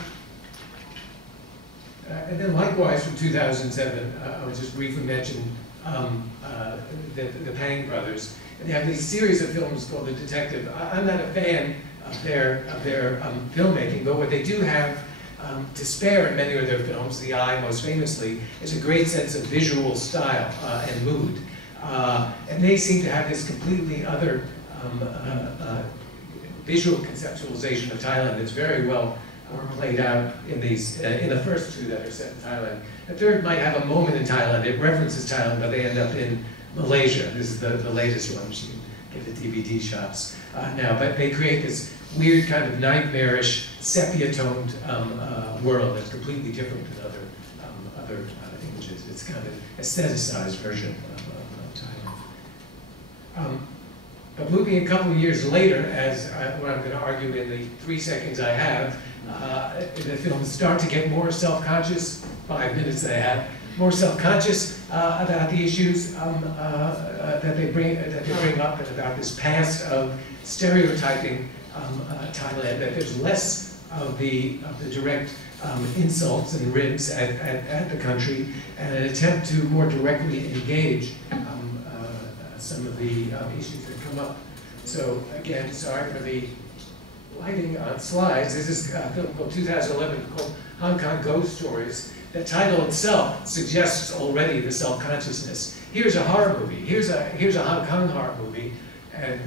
And then likewise from 2007, I'll just briefly mention the Pang brothers. And they have these series of films called The Detective. I'm not a fan of their filmmaking, but what they do have to spare in many of their films, The Eye most famously, is a great sense of visual style and mood. And they seem to have this completely other visual conceptualization of Thailand that's very well played out in these, in the first two that are set in Thailand. The third might have a moment in Thailand. It references Thailand, but they end up in Malaysia. This is the latest one. You can get the DVD shops now. But they create this weird kind of nightmarish, sepia-toned world that's completely different than other images. It's kind of an aestheticized version of Thailand. But moving a couple of years later, as what I'm going to argue in the 3 seconds I have, the films start to get more self-conscious, 5 minutes they have, more self-conscious about the issues that they bring up, and about this past of stereotyping Thailand, that there's less of the direct insults and ribs at the country, and an attempt to more directly engage some of the issues that come up. So again, sorry for the lighting on slides. This is a film called 2011 called Hong Kong Ghost Stories. The title itself suggests already the self-consciousness. Here's a horror movie. Here's a Hong Kong horror movie, and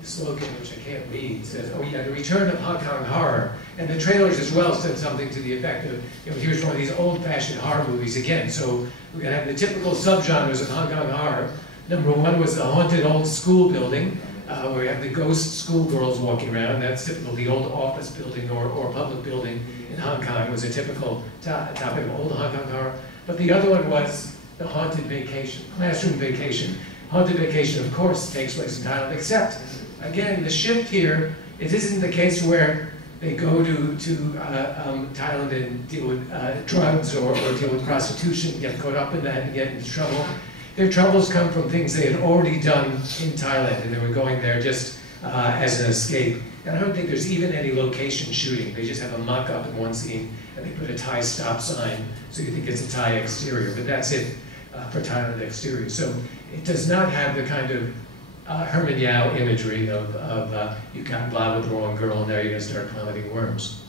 the slogan, which I can't read, says, "Oh yeah, the return of Hong Kong horror." And the trailers as well said something to the effect of, you know, here's one of these old-fashioned horror movies again. So we're going to have the typical subgenres of Hong Kong horror. Number one was the haunted old school building, where you have the ghost schoolgirls walking around. That's typical. The old office building or public building in Hong Kong was a typical topic of old Hong Kong horror. But the other one was the haunted vacation, classroom vacation. Haunted vacation, of course, takes place in Thailand, except, again, the shift here, it isn't the case where they go to Thailand and deal with drugs or deal with prostitution, get caught up in that and get into trouble. Their troubles come from things they had already done in Thailand, and they were going there just as an escape. And I don't think there's even any location shooting. They just have a mock-up in one scene, and they put a Thai stop sign, so you think it's a Thai exterior, but that's it. for Thailand exterior. So it does not have the kind of Herman Yao imagery of you got involved with the wrong girl and now you're going to start plummeting worms.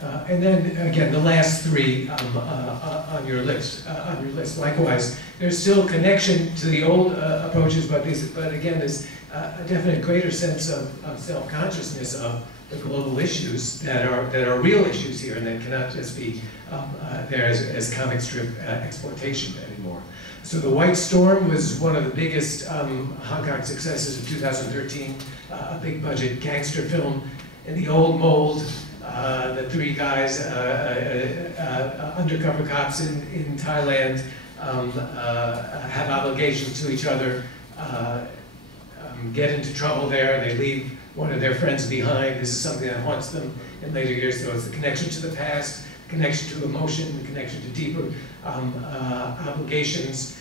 And then again, the last three on your list. Likewise, there's still connection to the old approaches, but again, there's a definite greater sense of self-consciousness of the global issues that are real issues here, and that cannot just be there as comic strip exploitation anymore. So The White Storm was one of the biggest Hong Kong successes of 2013, a big budget gangster film in the old mold. The three guys, undercover cops in Thailand, have obligations to each other, get into trouble there, they leave one of their friends behind. This is something that haunts them in later years. So it's the connection to the past, connection to emotion, the connection to deeper obligations.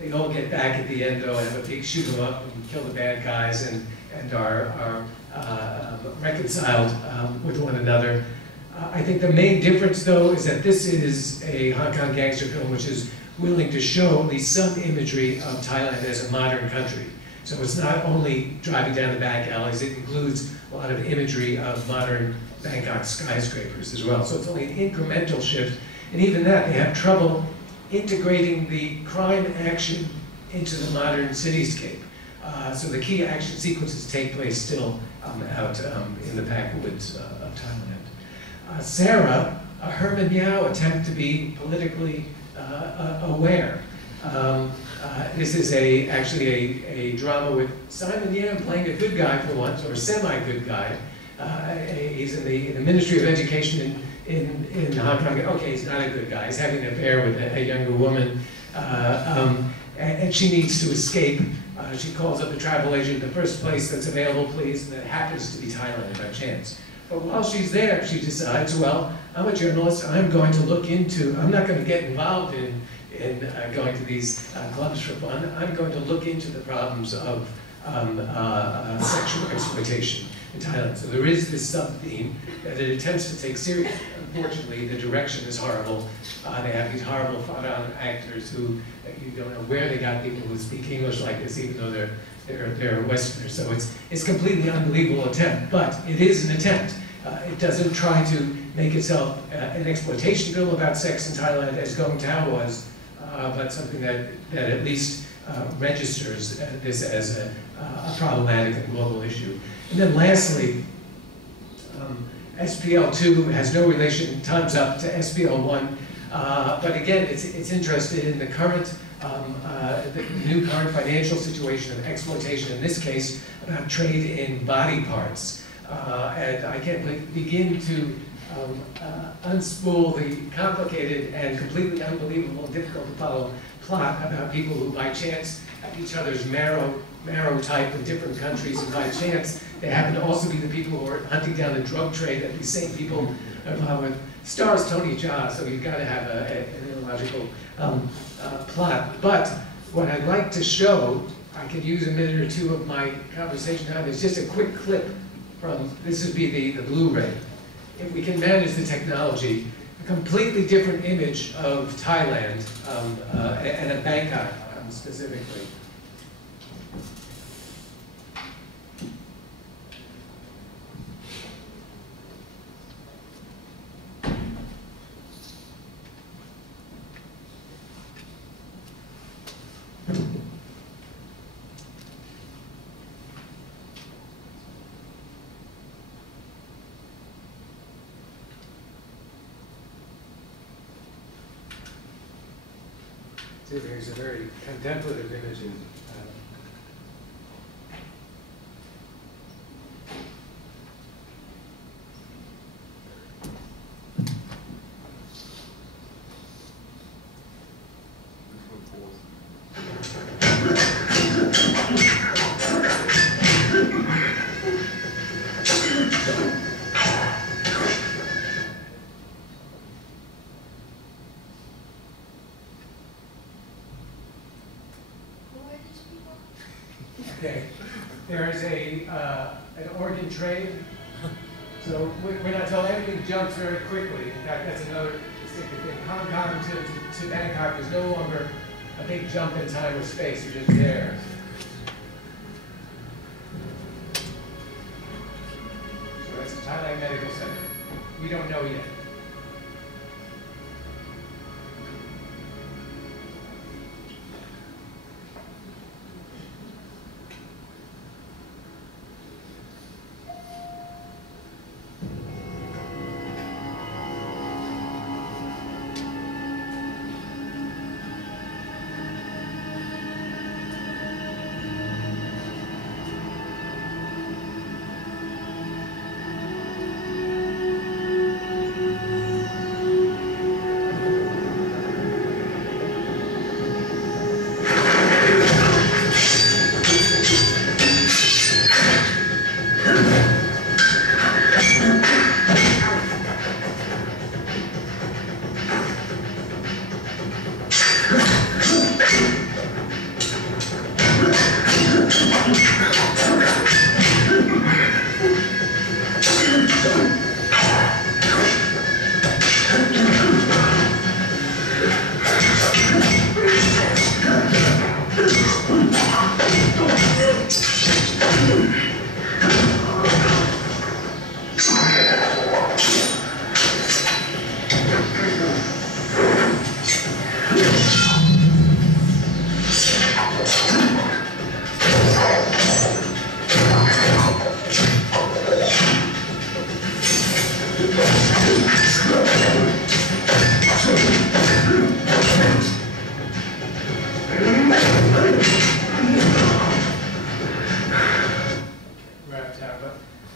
They all get back at the end, though, and have a big shoot 'em up and kill the bad guys and are reconciled with one another. I think the main difference, though, is that this is a Hong Kong gangster film which is willing to show at least some imagery of Thailand as a modern country. So it's not only driving down the back alleys, it includes a lot of imagery of modern Bangkok skyscrapers as well. So it's only an incremental shift, and even that, they have trouble integrating the crime action into the modern cityscape. So the key action sequences take place still out in the backwoods of Thailand. Sarah, a Herman Yao attempt to be politically aware. This is actually a drama with Simon Yam playing a good guy for once, or a semi-good guy. He's in the Ministry of Education in Hong Kong. Okay, he's not a good guy. He's having an affair with a younger woman, and she needs to escape. She calls up the travel agent, the first place that's available, please, and that happens to be Thailand by chance. But while she's there, she decides, well, I'm a journalist. I'm going to look into, I'm not going to get involved in going to these clubs for fun. I'm going to look into the problems of sexual exploitation in Thailand. So there is this sub-theme that it attempts to take seriously. Unfortunately, the direction is horrible. They have these horrible foreign actors who you don't know where they got people who speak English like this, even though they're Westerners. So it's completely unbelievable attempt, but it is an attempt. It doesn't try to make itself an exploitation film about sex in Thailand as Gong Tao was, but something that at least registers this as a problematic and global issue. And then lastly, SPL2 has no relation, time's up, to SPL1, but again, it's interested in the current, the new current financial situation of exploitation, in this case, about trade in body parts. And I can't begin to unspool the complicated and completely unbelievable and difficult to follow plot about people who by chance have each other's marrow type in different countries, and by chance they happen to also be the people who are hunting down the drug trade that these same people are involved with. Stars Tony Jaa, so you've got to have an illogical plot. But what I'd like to show, I could use a minute or two of my conversation now, there's just a quick clip from, this would be the Blu-ray. If we can manage the technology, a completely different image of Thailand and of Bangkok specifically. There's a very contemplative image in Okay, there is an organ trade, so we're not told, everything jumps very quickly. In fact, that's another, it's realistic. I think Hong Kong to Bangkok is no longer a big jump in time or space. You're just there. So that's the Thailand Medical Center. We don't know yet.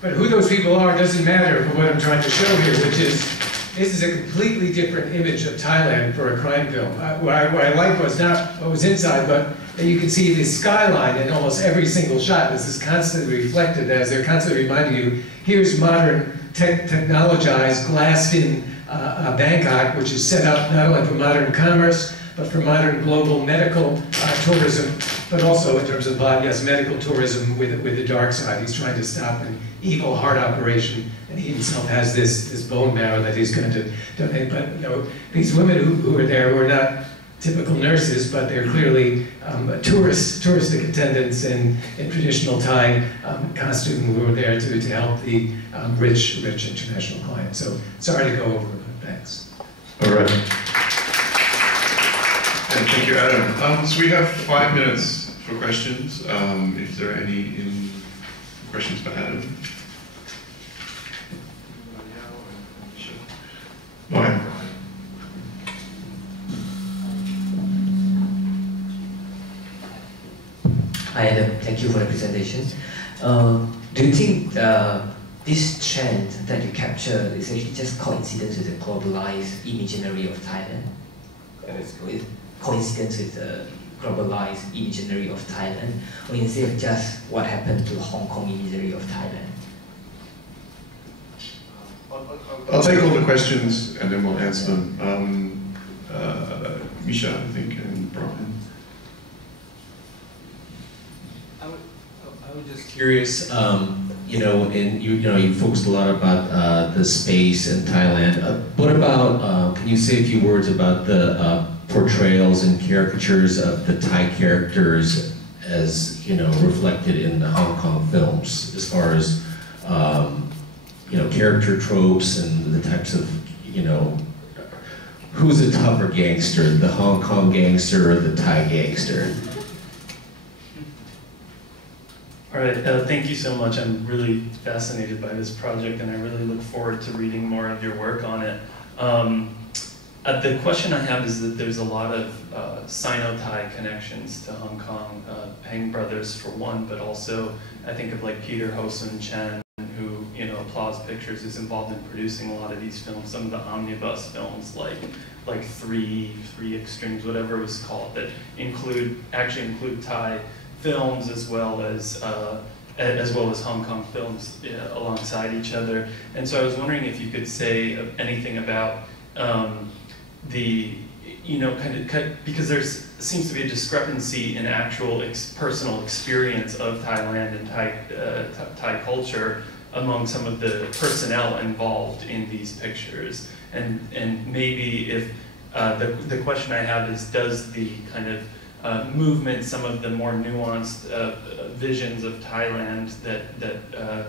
But who those people are doesn't matter for what I'm trying to show here, which is this is a completely different image of Thailand for a crime film. What I liked was not what was inside, but you can see the skyline in almost every single shot. This is constantly reflected as they're constantly reminding you, here's modern, technologized, glassed-in Bangkok, which is set up not only for modern commerce, but for modern global medical tourism, but also in terms of, yes, medical tourism with the dark side. He's trying to stop an evil heart operation, and he himself has this bone marrow that he's going to donate. But you know, these women who are there were not typical nurses, but they're clearly touristic attendants in traditional Thai costume who were there to help the rich international clients. So sorry to go over, but thanks. All right. And thank you, Adam. So we have 5 minutes for questions. If there are any questions for Adam. Brian. Hi Adam, thank you for the presentation. Do you think this trend that you capture is actually just coincidence with the globalized imaginary of Thailand? Coincidence with the globalized imaginary of Thailand, or instead of just what happened to the Hong Kong imagery of Thailand? I'll take all the questions and then we'll answer them. Misha, I think, and Brian. I was just curious, you know, and you focused a lot about the space in Thailand. What about, can you say a few words about the portrayals and caricatures of the Thai characters as, you know, reflected in the Hong Kong films, as far as, you know, character tropes and the types of, you know, who's a tougher gangster, the Hong Kong gangster or the Thai gangster? All right, thank you so much. I'm really fascinated by this project and I really look forward to reading more of your work on it. The question I have is that there's a lot of Sino-Thai connections to Hong Kong, Peng brothers for one, but also I think of like Peter Ho-Sun Chen, who, you know, Applause Pictures is involved in producing a lot of these films, some of the omnibus films like Three Extremes, whatever it was called, that actually include Thai films as well as Hong Kong films alongside each other. And so I was wondering if you could say anything about the, you know, because there seems to be a discrepancy in actual personal experience of Thailand and Thai culture among some of the personnel involved in these pictures. And maybe if the question I have is, does the kind of movement, some of the more nuanced visions of Thailand that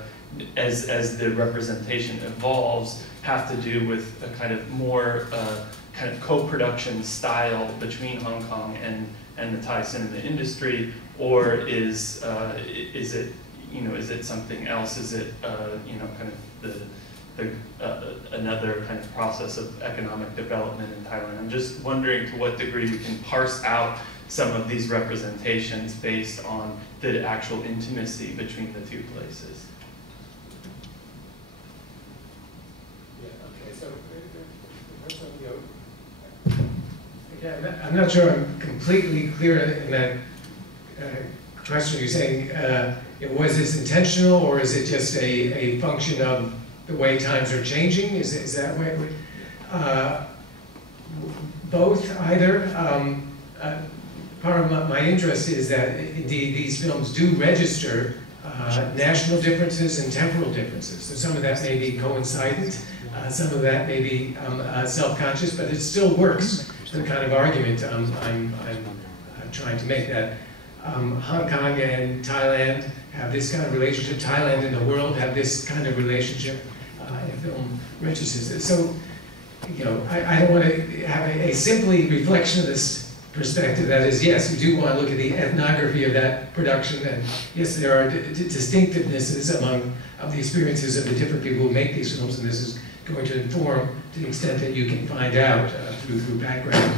as the representation evolves, have to do with a kind of more kind of co-production style between Hong Kong and the Thai cinema industry, or is it, you know, is it something else? Is it you know, kind of another kind of process of economic development in Thailand? I'm just wondering to what degree we can parse out some of these representations based on the actual intimacy between the two places. Yeah, I'm not sure I'm completely clear in that question. You're saying, was this intentional, or is it just a function of the way times are changing? Is that way? Both, either. Part of my interest is that indeed these films do register national differences and temporal differences. So some of that may be coincident, some of that may be self-conscious, but it still works. The kind of argument I'm trying to make, that Hong Kong and Thailand have this kind of relationship, Thailand and the world have this kind of relationship in film registers. So, you know, I don't want to have a simply reflectionist perspective. That is, yes, we do want to look at the ethnography of that production, and yes, there are distinctivenesses among the experiences of the different people who make these films, and this is going to inform, to the extent that you can find out through background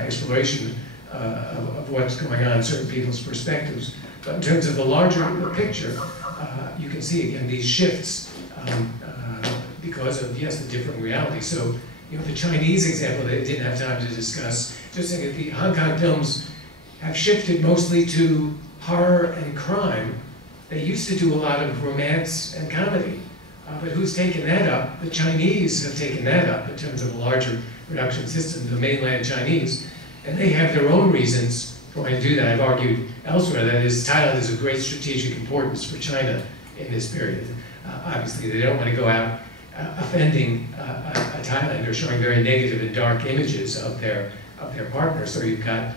exploration of what's going on in certain people's perspectives. But in terms of the larger picture, you can see again these shifts because of, yes, the different realities. So, you know, the Chinese example that I didn't have time to discuss, just saying that the Hong Kong films have shifted mostly to horror and crime. They used to do a lot of romance and comedy. But who's taken that up? The Chinese have taken that up in terms of a larger production system, the mainland Chinese. And they have their own reasons for wanting to do that. I've argued elsewhere that is, Thailand is of great strategic importance for China in this period. Obviously, they don't want to go out offending Thailand or showing very negative and dark images of their partner. So you've got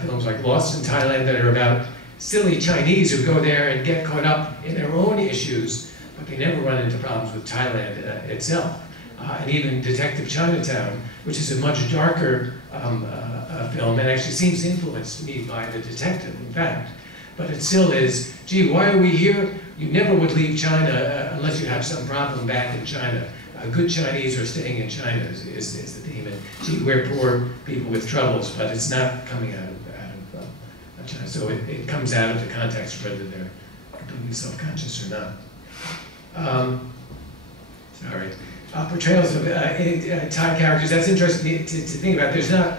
films like Lost in Thailand that are about silly Chinese who go there and get caught up in their own issues, but they never run into problems with Thailand itself. And even Detective Chinatown, which is a much darker film and actually seems influenced to me by the detective, in fact. But it still is, gee, why are we here? You never would leave China unless you have some problem back in China. Good Chinese are staying in China is the theme. And gee, we're poor people with troubles, but it's not coming out of China. So it comes out of the context whether they're completely self-conscious or not. Sorry. Portrayals of Thai characters, that's interesting to think about. There's not,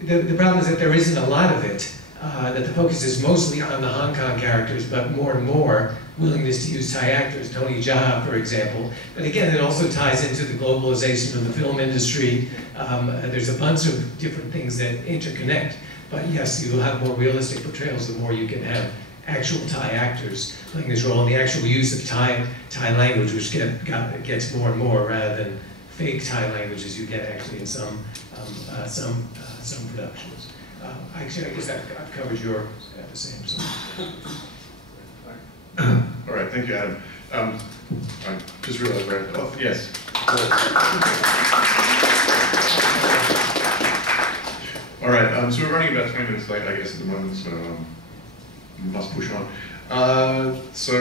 the problem is that there isn't a lot of it, that the focus is mostly on the Hong Kong characters, but more and more willingness to use Thai actors, Tony Jha, for example. But again, it also ties into the globalization of the film industry. There's a bunch of different things that interconnect. But yes, you will have more realistic portrayals the more you can have actual Thai actors playing this role, and the actual use of Thai language, which gets more and more, rather than fake Thai language as you get actually in some productions. Actually, I guess I've covered your the same. So. All right, thank you, Adam. I just realized where. Oh, yes. All right, so we're running about 20 minutes late, I guess, at the moment, so we must push on. So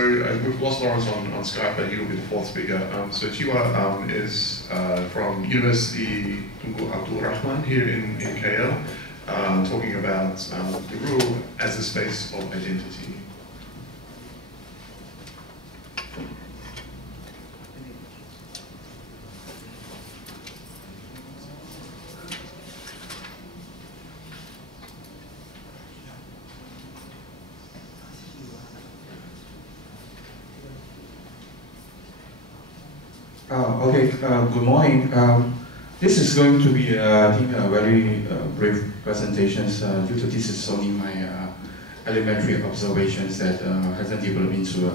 we've lost Lawrence on Skype, but he will be the fourth speaker. So Chua is from University Tunku Abdul Rahman here in KL, talking about the rural as a space of identity. Good morning. This is going to be, I think, a very brief presentation due to this is only my elementary observations that hasn't developed into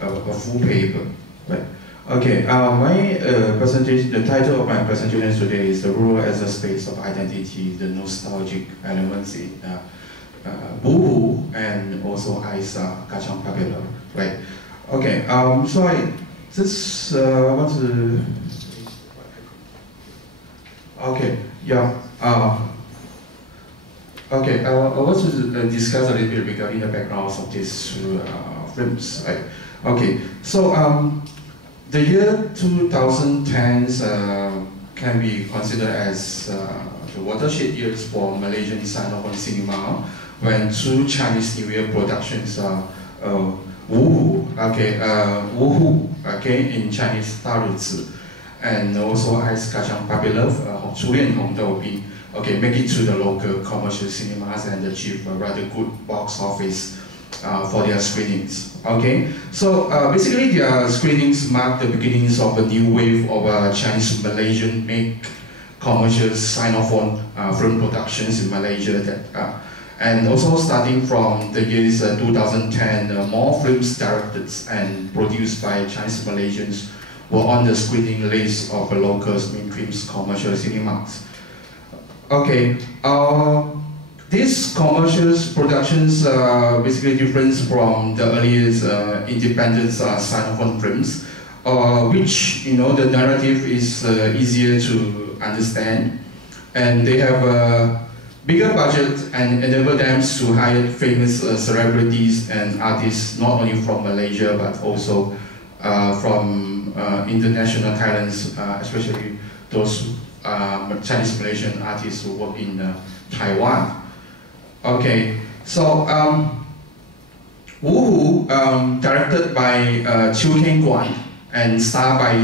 a full paper. Right. Okay, my presentation, the title of my presentation today is The Rural as a Space of Identity, the Nostalgic Elements in Wuhu and also Ice Kacang Papilov, right? Okay, so I just want to, okay, yeah, okay, I want to discuss a little bit regarding the backgrounds of these two films, right? Okay, so the year 2010 can be considered as the watershed years for Malaysian Sinophone cinema, when two Chinese New Year productions, Wuhu, okay, Wuhu, okay, in Chinese 大日子, and also Ice Kacang Papilov, 初恋红豆冰, okay, make it to the local commercial cinemas and achieve a rather good box office for their screenings. Okay, so basically their screenings mark the beginnings of a new wave of Chinese Malaysian make commercial Sinophone film productions in Malaysia that. And also starting from the years 2010, more films directed and produced by Chinese Malaysians were on the screening list of the local mainstream commercial cinemas. Okay, these commercial productions are basically different from the earliest independent Sinophone films, which, you know, the narrative is easier to understand, and they have a bigger budget and enable them to hire famous celebrities and artists, not only from Malaysia but also from international talents, especially those Chinese Malaysian artists who work in Taiwan. Okay, so Wuhu, directed by Kuan and starred by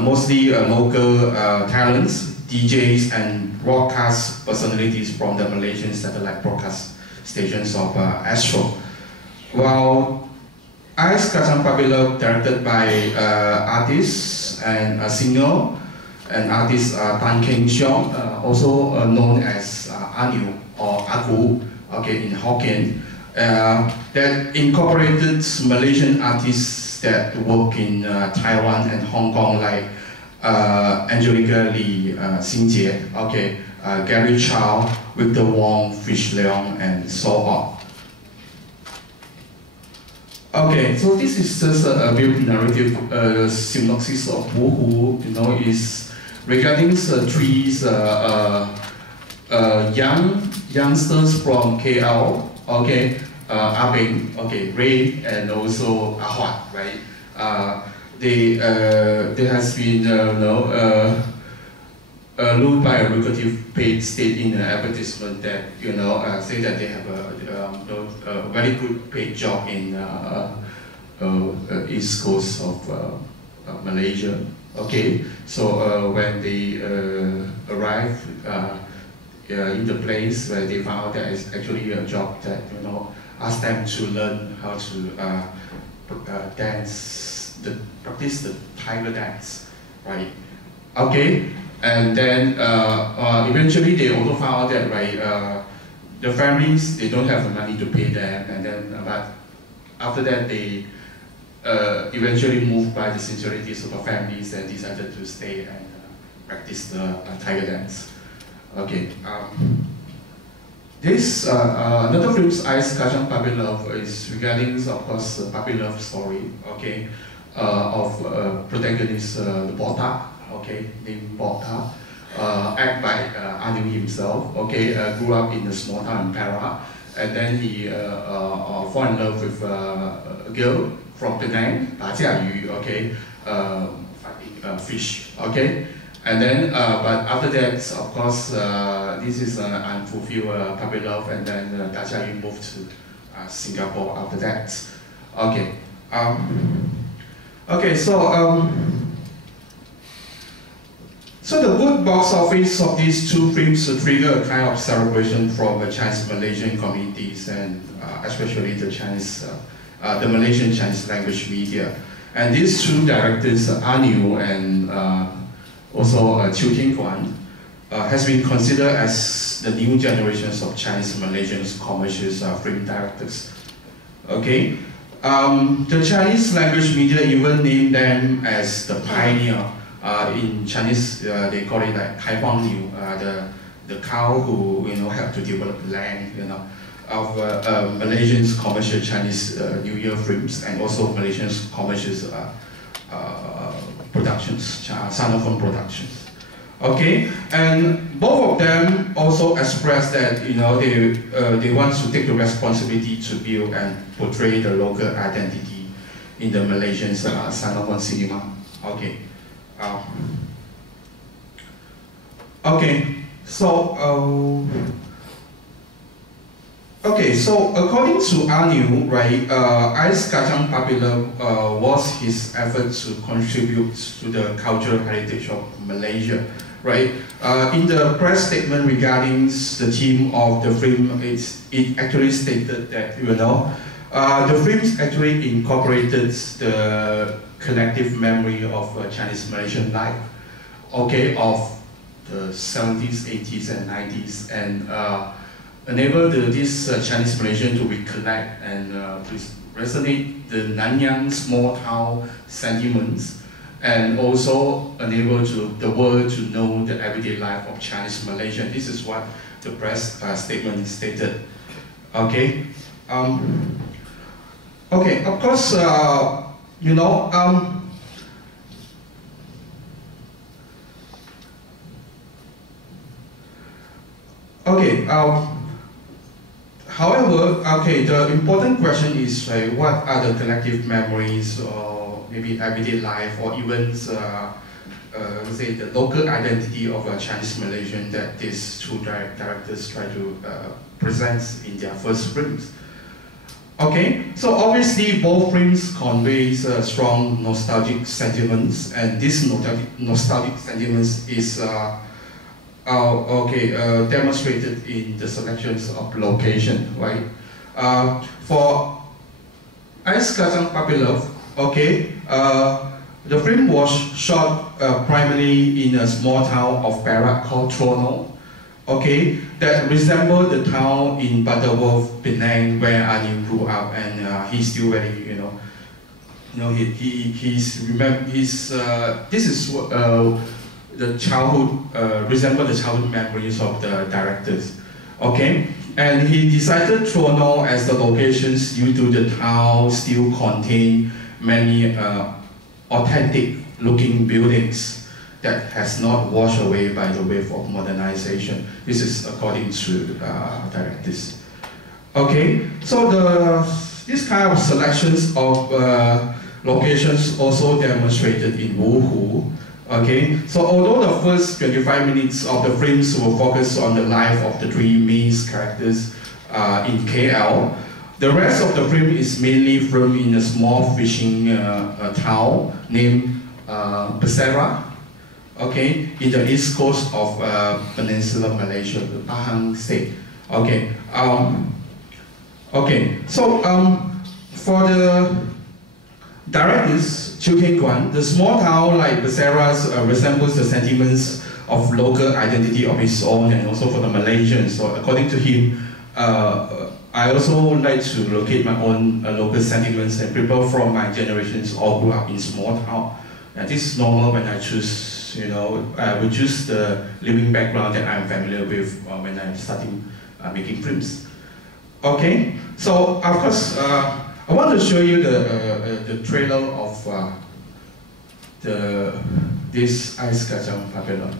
mostly local talents, DJs and broadcast personalities from the Malaysian satellite broadcast stations of Astro. While Ice Kacang Papilov, directed by artists and a singer and artist Tan Keng Siong, also known as Anu or Aku, okay, in Hokkien, that incorporated Malaysian artists that work in Taiwan and Hong Kong, like Angelica Lee, Xin Jie, okay, Gary Chow, Victor Wong, Fish Leong, and so on. Okay, so this is just a brief narrative synopsis of Wuhu. You know, is regarding three youngsters from KL. Okay, Abeng, okay, Ray, and also Ahwat, right? There has been looked by a lucrative paid state in an advertisement that, you know, say that they have a very good paid job in east coast of Malaysia. Okay, so when they arrive in the place where they found out that it's actually a job that, you know, ask them to learn how to practice the tiger dance, right? Okay, and then eventually they also found out that, right, the families, they don't have the money to pay them, and then but after that they eventually moved by the sincerities of the families and decided to stay and practice the tiger dance. Okay. This another film's Ice Kacang Papilov is regarding, of course, the Papilov story. Okay. Of protagonist the Botak, okay, named Botak, acted by Anu himself. Okay, grew up in a small town in Perak, and then he fell in love with a girl from Penang, Da Jia Yu, okay, fighting fish, okay, and then but after that, of course, this is an unfulfilled puppy love, and then Da Jia Yu moved to Singapore after that. Okay. Okay, so the good box office of these two films trigger a kind of celebration from the Chinese Malaysian communities and especially the Chinese, the Malaysian Chinese language media. And these two directors, Anu and also Kuan, has been considered as the new generations of Chinese Malaysian commercial film directors. Okay. The Chinese language media even named them as the pioneer. In Chinese, they call it like Kai Huang Niu, the cow who helped to develop land, of Malaysians commercial Chinese New Year films and also Malaysians commercial productions, Sinophone productions. Okay, and both of them also expressed that they want to take the responsibility to build and portray the local identity in the Malaysian Sinophone cinema. Okay. So according to Anu, right, Ais Kacang Popular was his effort to contribute to the cultural heritage of Malaysia, right? In the press statement regarding the theme of the film, it actually stated that the films actually incorporated the collective memory of Chinese Malaysian life, okay, of the 70s, 80s, and 90s, and enable this Chinese Malaysian to reconnect and resonate the Nanyang small town sentiments, and also enable the world to know the everyday life of Chinese Malaysian. This is what the press statement stated. Okay. Okay. Of course, okay. However, okay, the important question is what are the collective memories or maybe everyday life or even say the local identity of a Chinese Malaysian that these two directors try to present in their first films. Okay, so obviously both films convey strong nostalgic sentiments, and this nostalgic sentiments is demonstrated in the selections of location, right? For Ais Kacang Popular, okay, the film was shot primarily in a small town of Perak called Trono, okay, that resembled the town in Butterworth, Penang, where Anu grew up, and he's still very, this is the childhood, resemble the childhood memories of the directors, okay? And he decided Trono as the locations due to the town still contain many authentic looking buildings that has not washed away by the wave of modernization. This is according to directors. Okay, so this kind of selections of locations also demonstrated in Wuhu. Okay, so although the first 25 minutes of the films will focus on the life of the three main characters in KL, the rest of the film is mainly filmed in a small fishing town named Becerra, okay, in the east coast of Peninsular Malaysia, the Pahang state. Okay, for the directors, Kuan, the small town like Becerra resembles the sentiments of local identity of its own and also for the Malaysians. So according to him, I also like to locate my own local sentiments, and people from my generations all grew up in small town. And this is normal when I choose, I would choose the living background that I'm familiar with when I'm starting making films. Okay, so of course, I want to show you the trailer of this Ais Kacang Popular.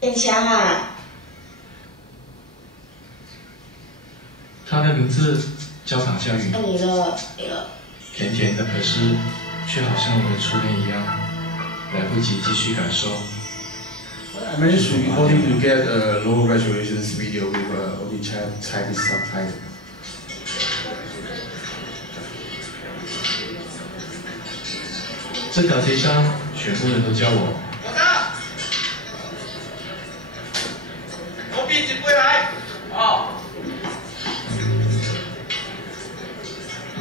变强啊！他的名字叫唐夏雨。那你的，甜甜的，可是却好像我的初恋一样，来不及继续感受。I managed to only to get a low resolution video with only Chinese subtitles. 这条街上全部人都叫我。我比几杯来。哦。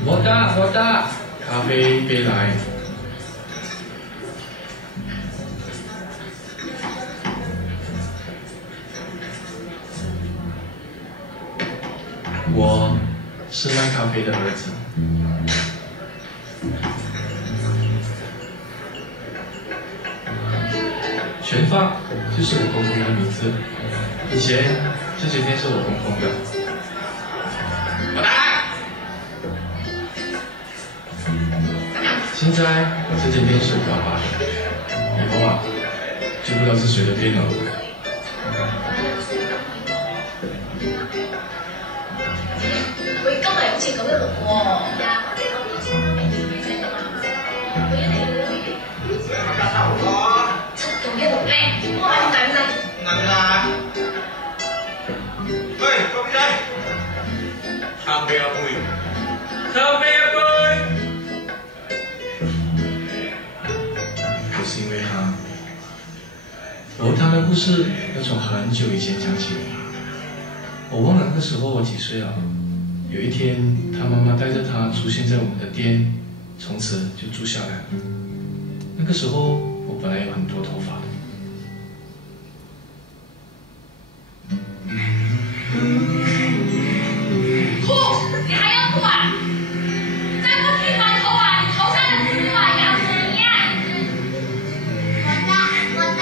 摩达，咖啡杯来。我是卖咖啡的儿子。全发就是我公公的名字，以前这间店是我公公的。我打。现在这间店是我爸爸的，以后啊就不知道是谁的店了。喂，今日好似咁樣錄喎。係啊，我哋嗰邊請到明星仔㗎嘛。佢一嚟到差唔多。7同1錄咧，我係咁滯。能啦。喂，各位仔，咖啡一杯。咖啡一杯。不是因为他，他的故事要从很久以前讲起。我忘了那个时候我几岁了。有一天，他妈妈带着他出现在我们的店，从此就住下来了。那个时候，我本来有很多头发的。哭！你还要哭啊？再不剃光头啊，你头上的丝袜也要跟你一样。我大。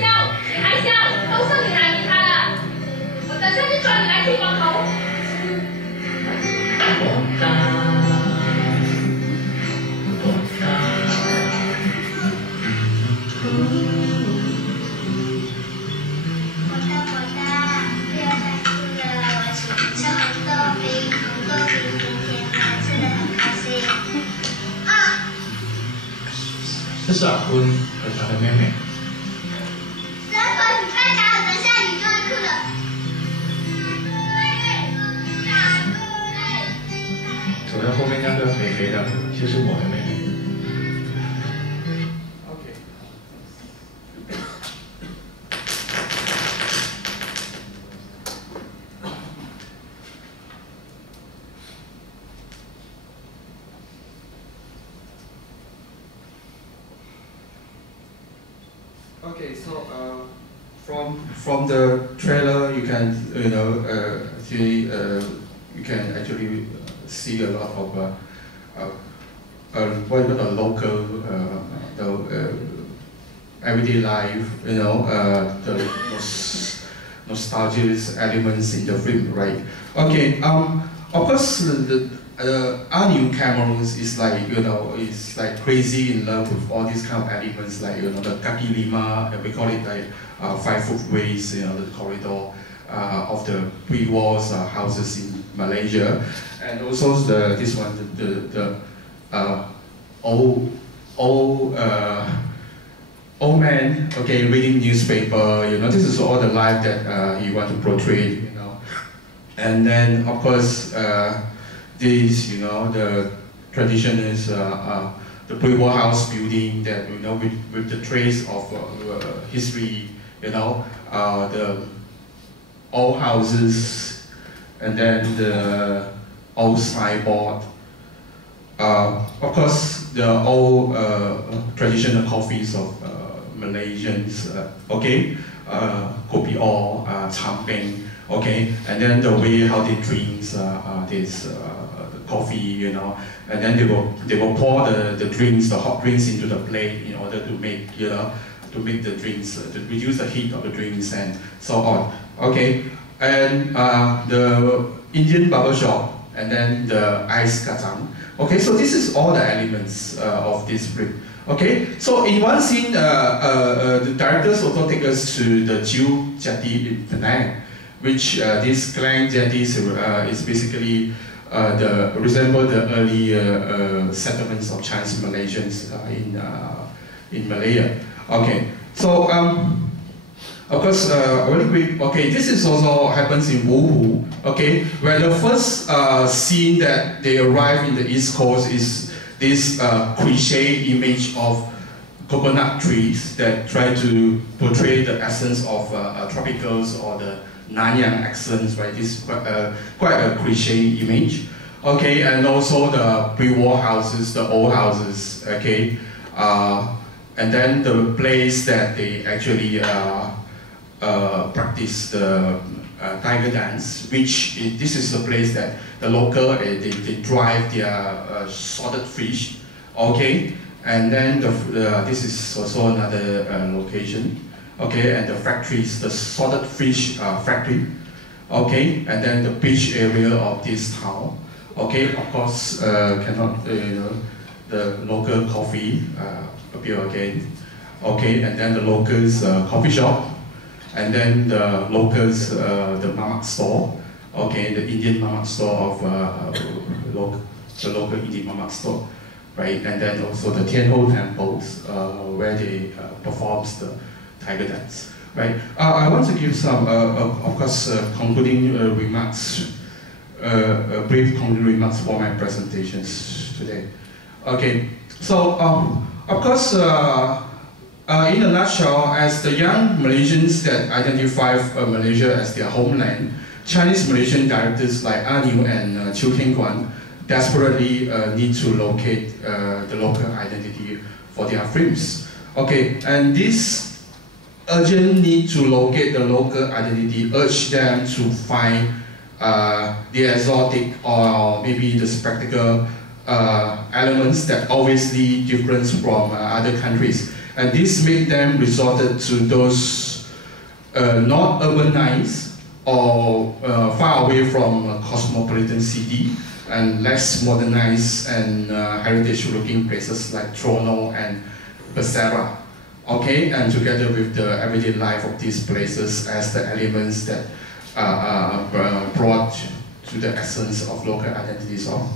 笑！你还笑？都是你来迷他的。我等下就抓你来剃光头。这是阿坤和他的妹妹。你快打我，等下你就会哭了。走在后面那个肥肥的，就是我的妹妹。Okay, so from the trailer, you can see you can actually see a lot of what you call local everyday life, the nostalgic elements in the film, right? Okay, of course our new Camerons is like crazy in love with all these kind of elements, like the kaki lima, and we call it like 5 footways, the corridor of the pre-wars houses in Malaysia, and also this one, the old man, okay, reading newspaper. This is all the life that he want to portray, and then of course. The tradition is the pre-war house building that with the trace of history, the old houses, and then the old signboard. Of course, the old traditional coffees of Malaysians, okay, kopi o, champagne, okay, and then the way how they drink this. Coffee, and then they will pour the drinks, the hot drinks into the plate in order to make, to make the drinks, to reduce the heat of the drinks and so on. Okay, and the Indian barber shop, and then the ice kacang. Okay, so this is all the elements of this film. Okay, so in one scene, the directors also take us to the Jew Jetty in Penang, which this Klang Jetty is basically resemble the early settlements of Chinese Malaysians in Malaya. Okay, so of course, really quick. Okay, this is also happens in Wuhu. Okay, where the first scene that they arrive in the East Coast is this cliche image of coconut trees that try to portray the essence of tropicals or the Nanyang accents, right? This is quite a cliche image. Okay, and also the pre-war houses, the old houses, okay? And then the place that they actually practice the tiger dance, which this is the place that the local, they drive their salted fish, okay? And then this is also another location, okay? And the factories, the salted fish factory, okay? And then the beach area of this town, okay? Of course, cannot, the local coffee appear again, okay? And then the locals coffee shop, and then the locals, the mama store, okay? The Indian mama store of the local Indian mama store. Right, and then also the Tianho temples where they performs the tiger dance. Right, I want to give some, of course, concluding remarks, brief concluding remarks for my presentations today. Okay, so of course, in a nutshell, as the young Malaysians that identify Malaysia as their homeland, Chinese Malaysian directors like Anu and Kuan desperately need to locate the local identity for their films. Okay, and this urgent need to locate the local identity urge them to find the exotic or maybe the spectacle elements that obviously different from other countries. And this made them resorted to those not urbanized or far away from a cosmopolitan city and less modernized and heritage-looking places like Toronto and Becerra, okay, and together with the everyday life of these places as the elements that brought to the essence of local identities of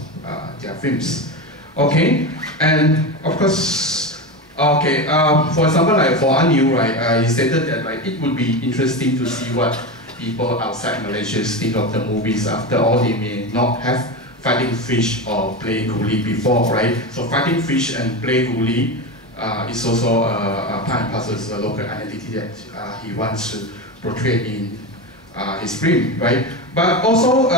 their films, okay, and of course, okay, for example, like for Anu, right, he stated that like it would be interesting to see what people outside Malaysia think of the movies. After all, they may not have fighting fish or play guli before, right? So fighting fish and play guli is also a part and parcel of the local identity that he wants to portray in his film, right? But also,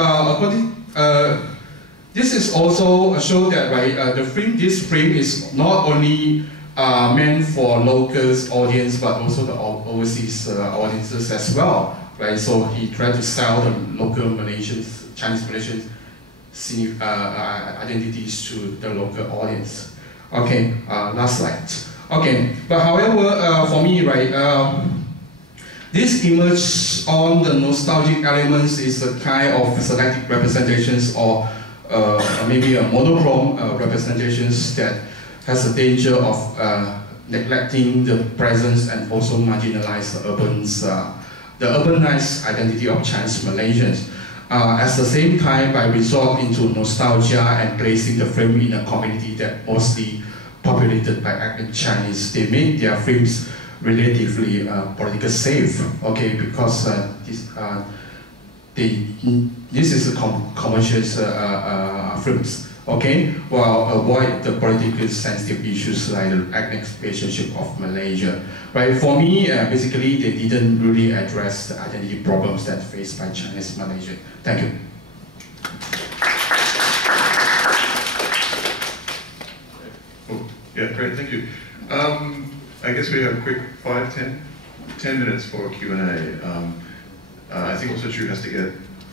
this is also a show that, right, this film is not only meant for locals audience, but also the overseas audiences as well, right? So he tried to sell the local Malaysians, Chinese Malaysians, identities to the local audience. Okay, last slide. Okay, but however, for me, right, this image on the nostalgic elements is a kind of selective representations or maybe a monochrome representations that has a danger of neglecting the presence and also marginalize the urbanized identity of Chinese Malaysians. At the same time, by resort into nostalgia and placing the film in a community that mostly populated by ethnic Chinese, they make their films relatively politically safe. Okay, because this is a commercial films. Okay, while avoid the politically sensitive issues like the ethnic relationship of Malaysia. Right, for me, basically, they didn't really address the identity problems that faced by Chinese Malaysia. Thank you. Oh, yeah, great, thank you. I guess we have a quick 10 minutes for Q&A. I think also Chua has to get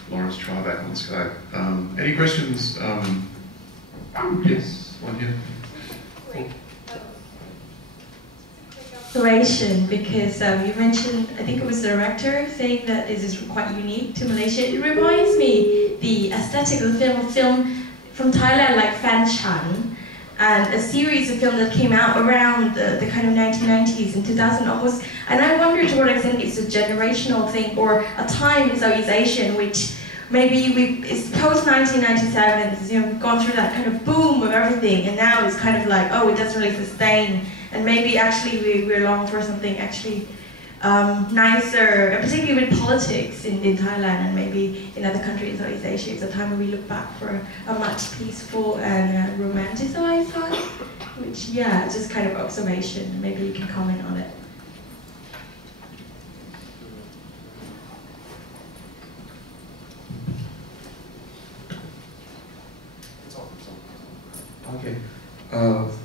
Lawrence Chua back on Skype. Any questions? Yes, one here. Observation, because you mentioned, I think it was the director saying that this is quite unique to Malaysia. It reminds me the aesthetic of the film from Thailand, like Fan Chan, and a series of films that came out around the kind of 1990s and 2000 almost. And I wonder to what extent it's a generational thing or a time in Southeast Asia in which maybe it's post-1997, you know, we've gone through that kind of boom of everything, and now it's kind of like, oh, it doesn't really sustain, and maybe actually we're long for something actually nicer, and particularly with politics in Thailand and maybe in other countries in Southeast Asia, it's a time when we look back for a much peaceful and romanticized time, which, yeah, just kind of observation. Maybe you can comment on it. Okay,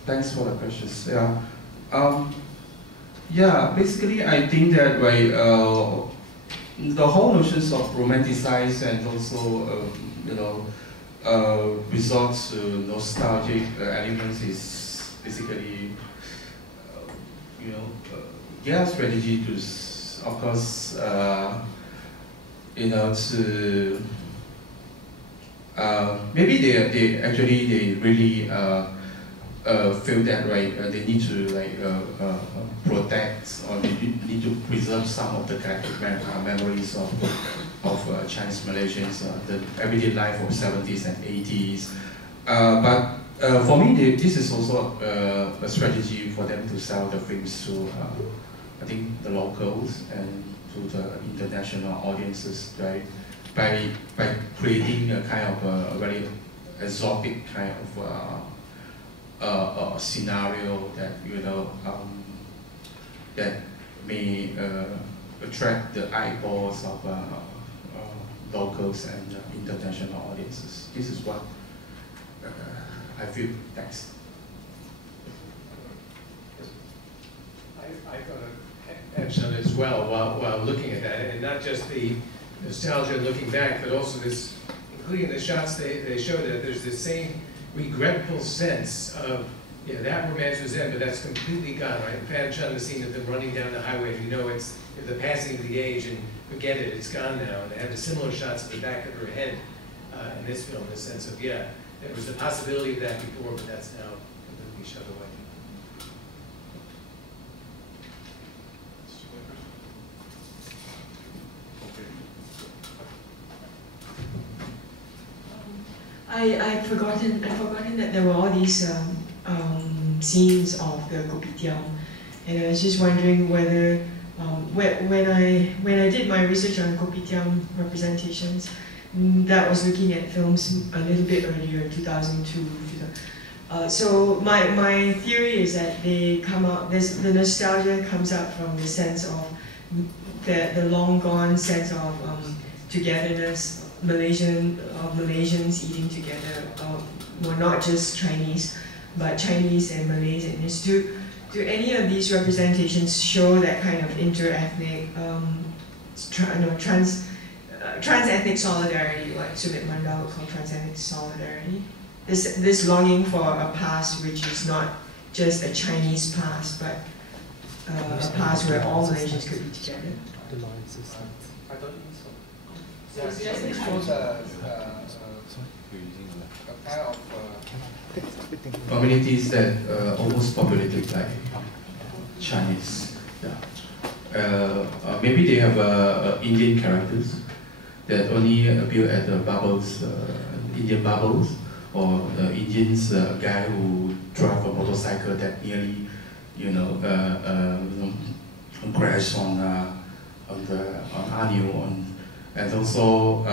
thanks for the questions. Yeah, yeah. Basically, I think that the whole notions of romanticize and also resort to nostalgic elements is basically their strategy to, of course, to. Maybe they really feel that they need to protect, or they need to preserve some of the collective memories of Chinese Malaysians, the everyday life of 70s and 80s. But for me, this is also a strategy for them to sell the films to, I think, the locals and to the international audiences, right? By creating a kind of a very exotic kind of scenario that that may attract the eyeballs of locals and international audiences. This is what I feel. Thanks. I got to add something as well while looking at that, and not just the nostalgia looking back, but also this, including the shots they showed, that there's this same regretful sense of, that romance was in, but that's completely gone, right? Fan Chun, the scene of them running down the highway, it's the passing of the age, and forget it, it's gone now. And they have the similar shots at the back of her head in this film, in the sense of, there was the possibility of that before, but that's now completely shut away. I'd forgotten that there were all these scenes of the kopitiam, and I was just wondering whether when I did my research on kopitiam representations, that was looking at films a little bit earlier, 2002. So my theory is that they come out. The nostalgia comes out from the sense of the long gone sense of togetherness. Malaysians eating together, well, not just Chinese, but Chinese and Malaysians. Do any of these representations show that kind of inter-ethnic, trans-ethnic solidarity, what Sumit Mandal would call trans-ethnic solidarity? This longing for a past which is not just a Chinese past, but a past where all Malaysians could be together. I don't think so. So it shows a kind of communities that almost populated by Chinese. Yeah. Maybe they have Indian characters that only appear at the bubbles, Indian bubbles, or the Indians guy who drive a motorcycle that nearly, crash on Anu, and also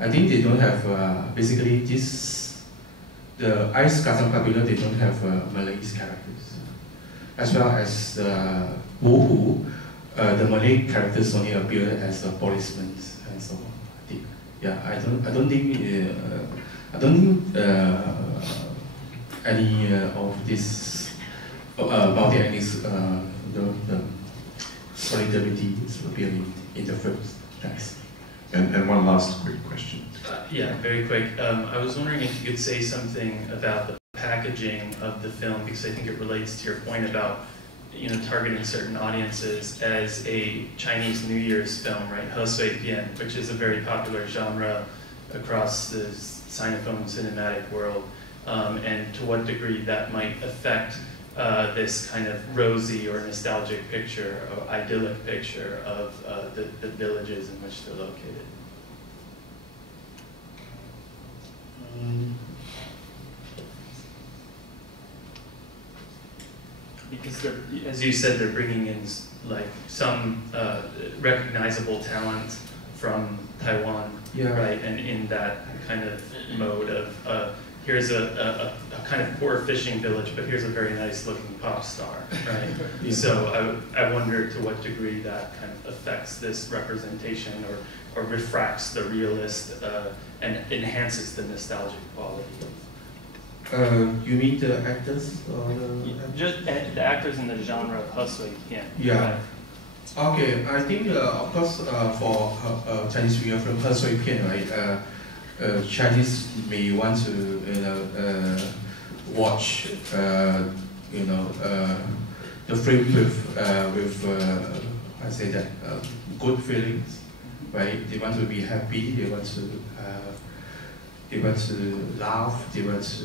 I think they don't have basically the Ice Kazan Pavilion, they don't have Malay's characters, as well as the Wuhu, the Malay characters only appear as policemen and so on. I think, I don't think any of this multi-ethnic the solidarity is appearing in the films. Thanks. And one last quick question. Yeah, very quick. I was wondering if you could say something about the packaging of the film, because I think it relates to your point about targeting certain audiences as a Chinese New Year's film, right? He Sui Pian, which is a very popular genre across the Sinophone cinematic world, and to what degree that might affect this kind of rosy or nostalgic picture or idyllic picture of the villages in which they're located. because as you said, they're bringing in like some recognizable talent from Taiwan, right? And in that kind of mode of here's a kind of poor fishing village, but here's a very nice looking pop star, right? So I wonder to what degree that kind of affects this representation or refracts the realist and enhances the nostalgic quality. You mean the actors or just the actors in the genre of Husui, yeah. Yeah. Right. Okay, I think of course for Chinese viewer from Husui Pian, right? Chinese may want to watch the film with I say that good feelings, right? They want to be happy. They want to laugh. They want to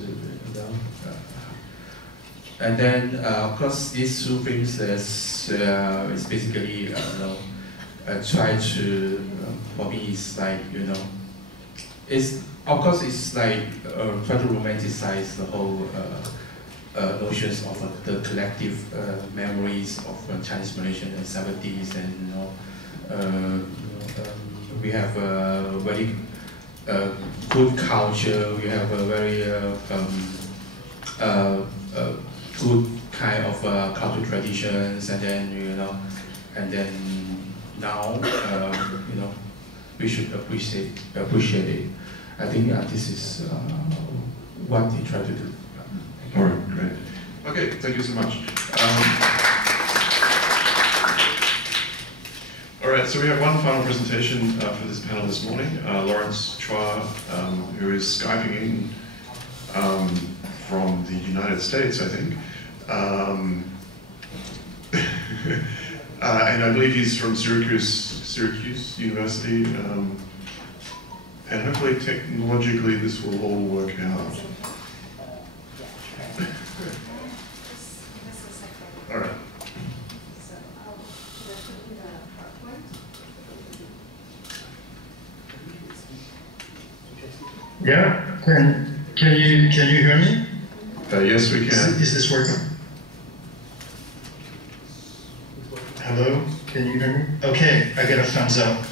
and then of course these two films is basically try to for me it's like it's of course it's like try to romanticize the whole notions of the collective memories of Chinese Malaysian in the 70s, and we have a very good culture. We have a very good kind of cultural traditions, and then now we should appreciate it. I think this is what they try to do. All right, great. Okay, thank you so much. All right, so we have one final presentation for this panel this morning. Lawrence Chua, who is Skyping in from the United States, I think. And I believe he's from Syracuse University. And hopefully technologically this will all work out. All right. Yeah, can you hear me? Yes, we can. Is this working? Hello? Can you hear me? Okay, I get a thumbs up.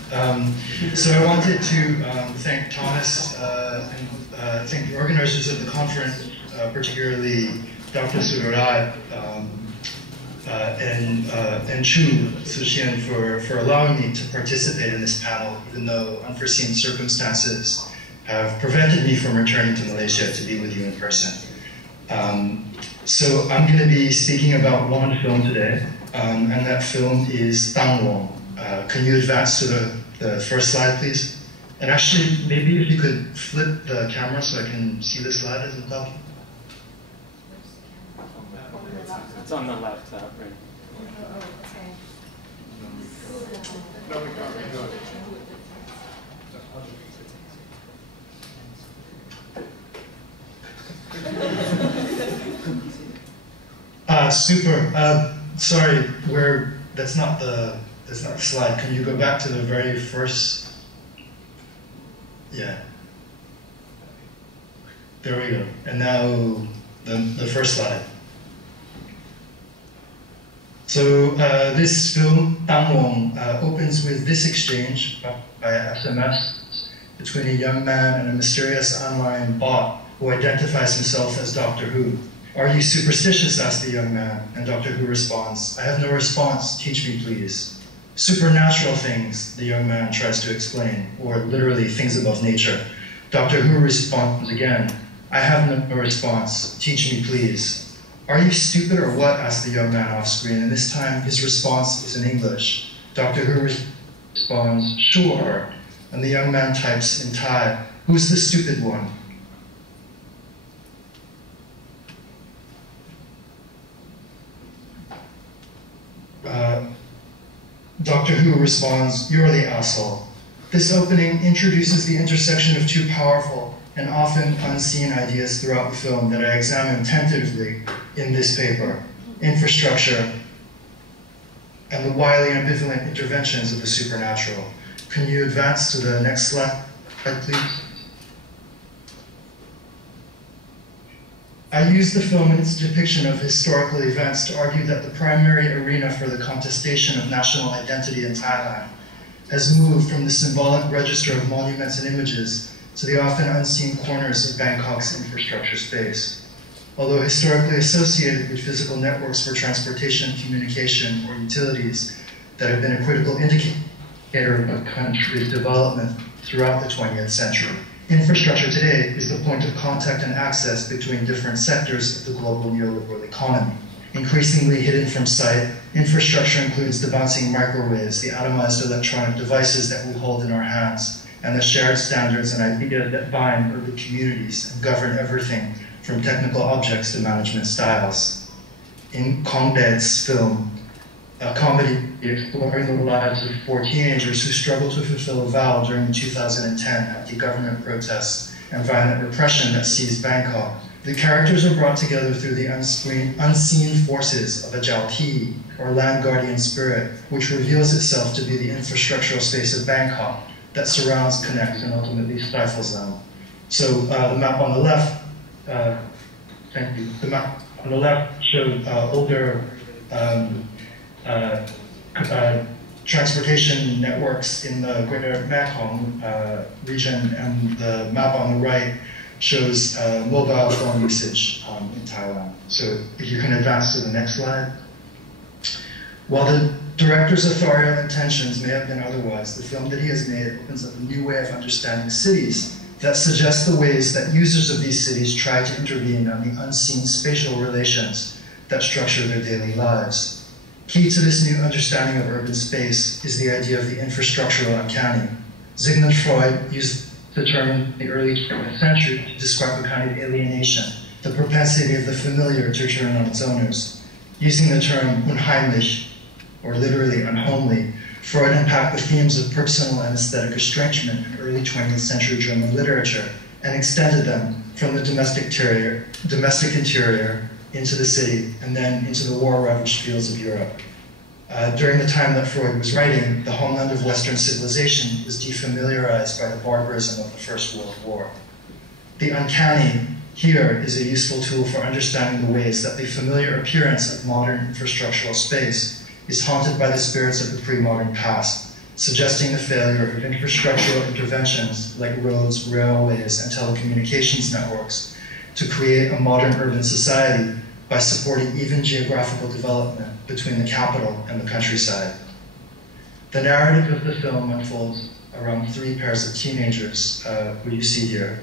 So I wanted to thank Thomas and thank the organizers of the conference, particularly Dr. Sudarai and Chu Suxian for allowing me to participate in this panel, even though unforeseen circumstances have prevented me from returning to Malaysia to be with you in person. So I'm going to be speaking about one film today, and that film is Tang Wong. Can you advance to the first slide, please? And actually, maybe if you could flip the camera so I can see the slide as I'm talking. It's on the left, right? Super. Sorry, that's not the slide. Can you go back to the very first? Yeah. There we go. And now the first slide. So this film, Tang Wong, opens with this exchange by SMS between a young man and a mysterious online bot who identifies himself as Doctor Who. "Are you superstitious?" asks the young man, and Doctor Who responds, "I have no response, teach me please." "Supernatural things," the young man tries to explain, or literally things above nature. Doctor Who responds again, "I have no response, teach me please." "Are you stupid or what?" asks the young man off screen, and this time his response is in English. Doctor Who responds, "Sure," and the young man types in Thai, "Who's the stupid one?" Doctor Who responds, "You're the asshole." This opening introduces the intersection of two powerful and often unseen ideas throughout the film that I examine tentatively in this paper: infrastructure and the wildly ambivalent interventions of the supernatural. Can you advance to the next slide, please? I used the film and its depiction of historical events to argue that the primary arena for the contestation of national identity in Thailand has moved from the symbolic register of monuments and images to the often unseen corners of Bangkok's infrastructure space. Although historically associated with physical networks for transportation, communication, or utilities that have been a critical indicator of a country's development throughout the 20th century. Infrastructure today is the point of contact and access between different sectors of the global neoliberal economy. Increasingly hidden from sight, infrastructure includes the bouncing microwaves, the atomized electronic devices that we hold in our hands, and the shared standards and ideas that bind urban communities and govern everything from technical objects to management styles. In Kong Dae's film, a comedy exploring the lives of 4 teenagers who struggle to fulfill a vow during the 2010 anti-government protests and violent repression that seized Bangkok. The characters are brought together through the unseen forces of a Jiao, or land guardian spirit, which reveals itself to be the infrastructural space of Bangkok that surrounds, connects, and ultimately stifles them. So the map on the left, thank you. The map on the left showed older transportation networks in the greater Mekong region, and the map on the right shows mobile phone usage in Thailand. So if you can advance to the next slide. While the director's authorial intentions may have been otherwise, the film that he has made opens up a new way of understanding cities that suggests the ways that users of these cities try to intervene on the unseen spatial relations that structure their daily lives. Key to this new understanding of urban space is the idea of the infrastructural uncanny. Sigmund Freud used the term in the early 20th century to describe a kind of alienation, the propensity of the familiar to turn on its owners. Using the term unheimlich, or literally unhomely, Freud unpacked the themes of personal and aesthetic estrangement in early 20th century German literature and extended them from the domestic interior into the city and then into the war-ravaged fields of Europe. During the time that Freud was writing, the homeland of Western civilization was defamiliarized by the barbarism of the First World War. The uncanny here is a useful tool for understanding the ways that the familiar appearance of modern infrastructural space is haunted by the spirits of the pre-modern past, suggesting the failure of infrastructural interventions like roads, railways, and telecommunications networks to create a modern urban society by supporting even geographical development between the capital and the countryside. The narrative of the film unfolds around 3 pairs of teenagers, who you see here.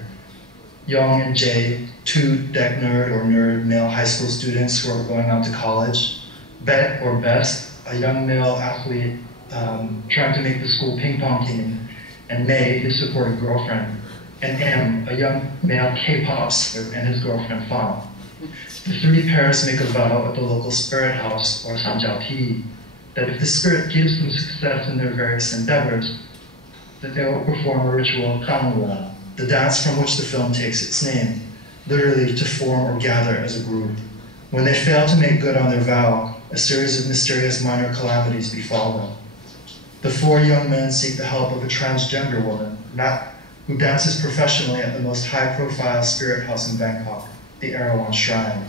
Young and Jay, 2 deck nerd or nerd male high school students who are going on to college. Bet or Best, a young male athlete trying to make the school ping pong team, and May, his supportive girlfriend, and M, a young male K-pop star and his girlfriend Fan. The 3 pairs make a vow at the local spirit house, or Samjiao, that if the spirit gives them success in their various endeavors, that they will perform a ritual Kamula, the dance from which the film takes its name, literally to form or gather as a group. When they fail to make good on their vow, a series of mysterious minor calamities befall them. The 4 young men seek the help of a transgender woman, who dances professionally at the most high-profile spirit house in Bangkok, the Erawan Shrine.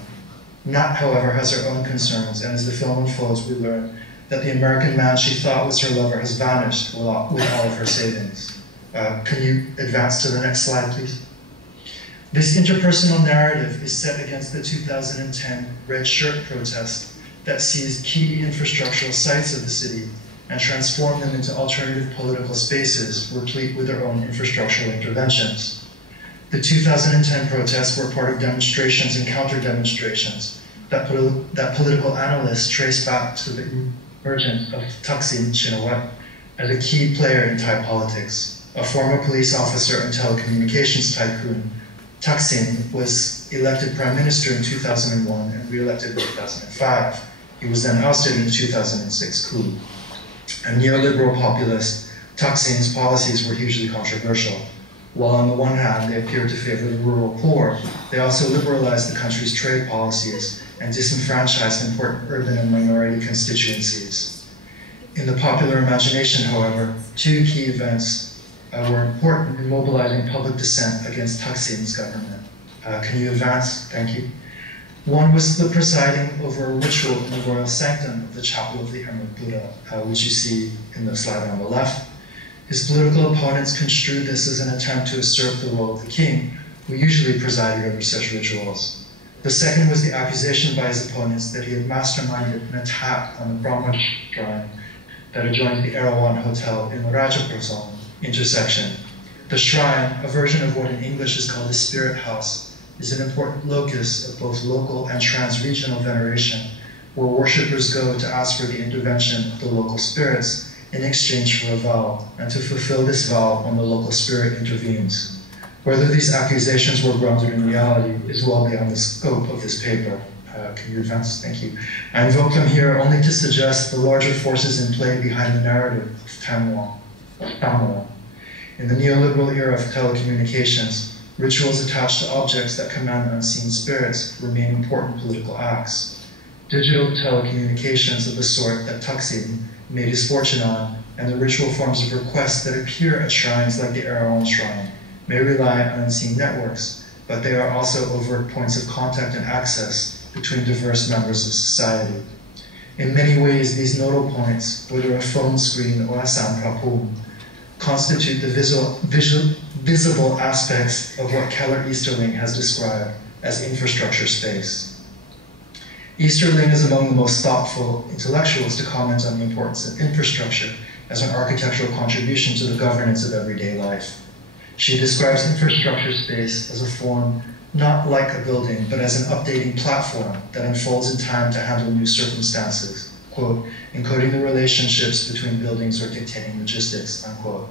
Nat, however, has her own concerns, and as the film unfolds, we learn that the American man she thought was her lover has vanished with all of her savings. Can you advance to the next slide, please? This interpersonal narrative is set against the 2010 Red Shirt protest that seized key infrastructural sites of the city and transformed them into alternative political spaces replete with their own infrastructural interventions. The 2010 protests were part of demonstrations and counter-demonstrations that political analysts trace back to the emergence of Thaksin Shinawatra as a key player in Thai politics. A former police officer and telecommunications tycoon, Thaksin was elected prime minister in 2001 and re-elected in 2005. He was then ousted in the 2006 coup. A neoliberal populist, Thaksin's policies were hugely controversial. While on the one hand they appeared to favor the rural poor, they also liberalized the country's trade policies and disenfranchised important urban and minority constituencies. In the popular imagination, however, 2 key events were important in mobilizing public dissent against Thaksin's government. Can you advance? Thank you. One was the presiding over a ritual in the royal sanctum of the Chapel of the Emerald Buddha, which you see in the slide on the left. His political opponents construed this as an attempt to usurp the role of the king, who usually presided over such rituals. The second was the accusation by his opponents that he had masterminded an attack on the Brahma shrine that adjoins the Erawan Hotel in the Rajaprasam intersection. The shrine, a version of what in English is called the spirit house, is an important locus of both local and trans-regional veneration, where worshippers go to ask for the intervention of the local spirits in exchange for a vow, and to fulfill this vow when the local spirit intervenes. Whether these accusations were grounded in reality is well beyond the scope of this paper. Can you advance? Thank you. I invoke them here only to suggest the larger forces in play behind the narrative of Tamwa. In the neoliberal era of telecommunications, rituals attached to objects that command unseen spirits remain important political acts. Digital telecommunications of the sort that Thaksin made his fortune on, and the ritual forms of request that appear at shrines like the Erawan Shrine, may rely on unseen networks, but they are also overt points of contact and access between diverse members of society. In many ways, these nodal points, whether a phone screen or a samprapum, constitute the visible aspects of what Keller Easterling has described as infrastructure space. Easterling is among the most thoughtful intellectuals to comment on the importance of infrastructure as an architectural contribution to the governance of everyday life. She describes infrastructure space as a form not like a building, but as an updating platform that unfolds in time to handle new circumstances, quote, encoding the relationships between buildings or dictating logistics, unquote.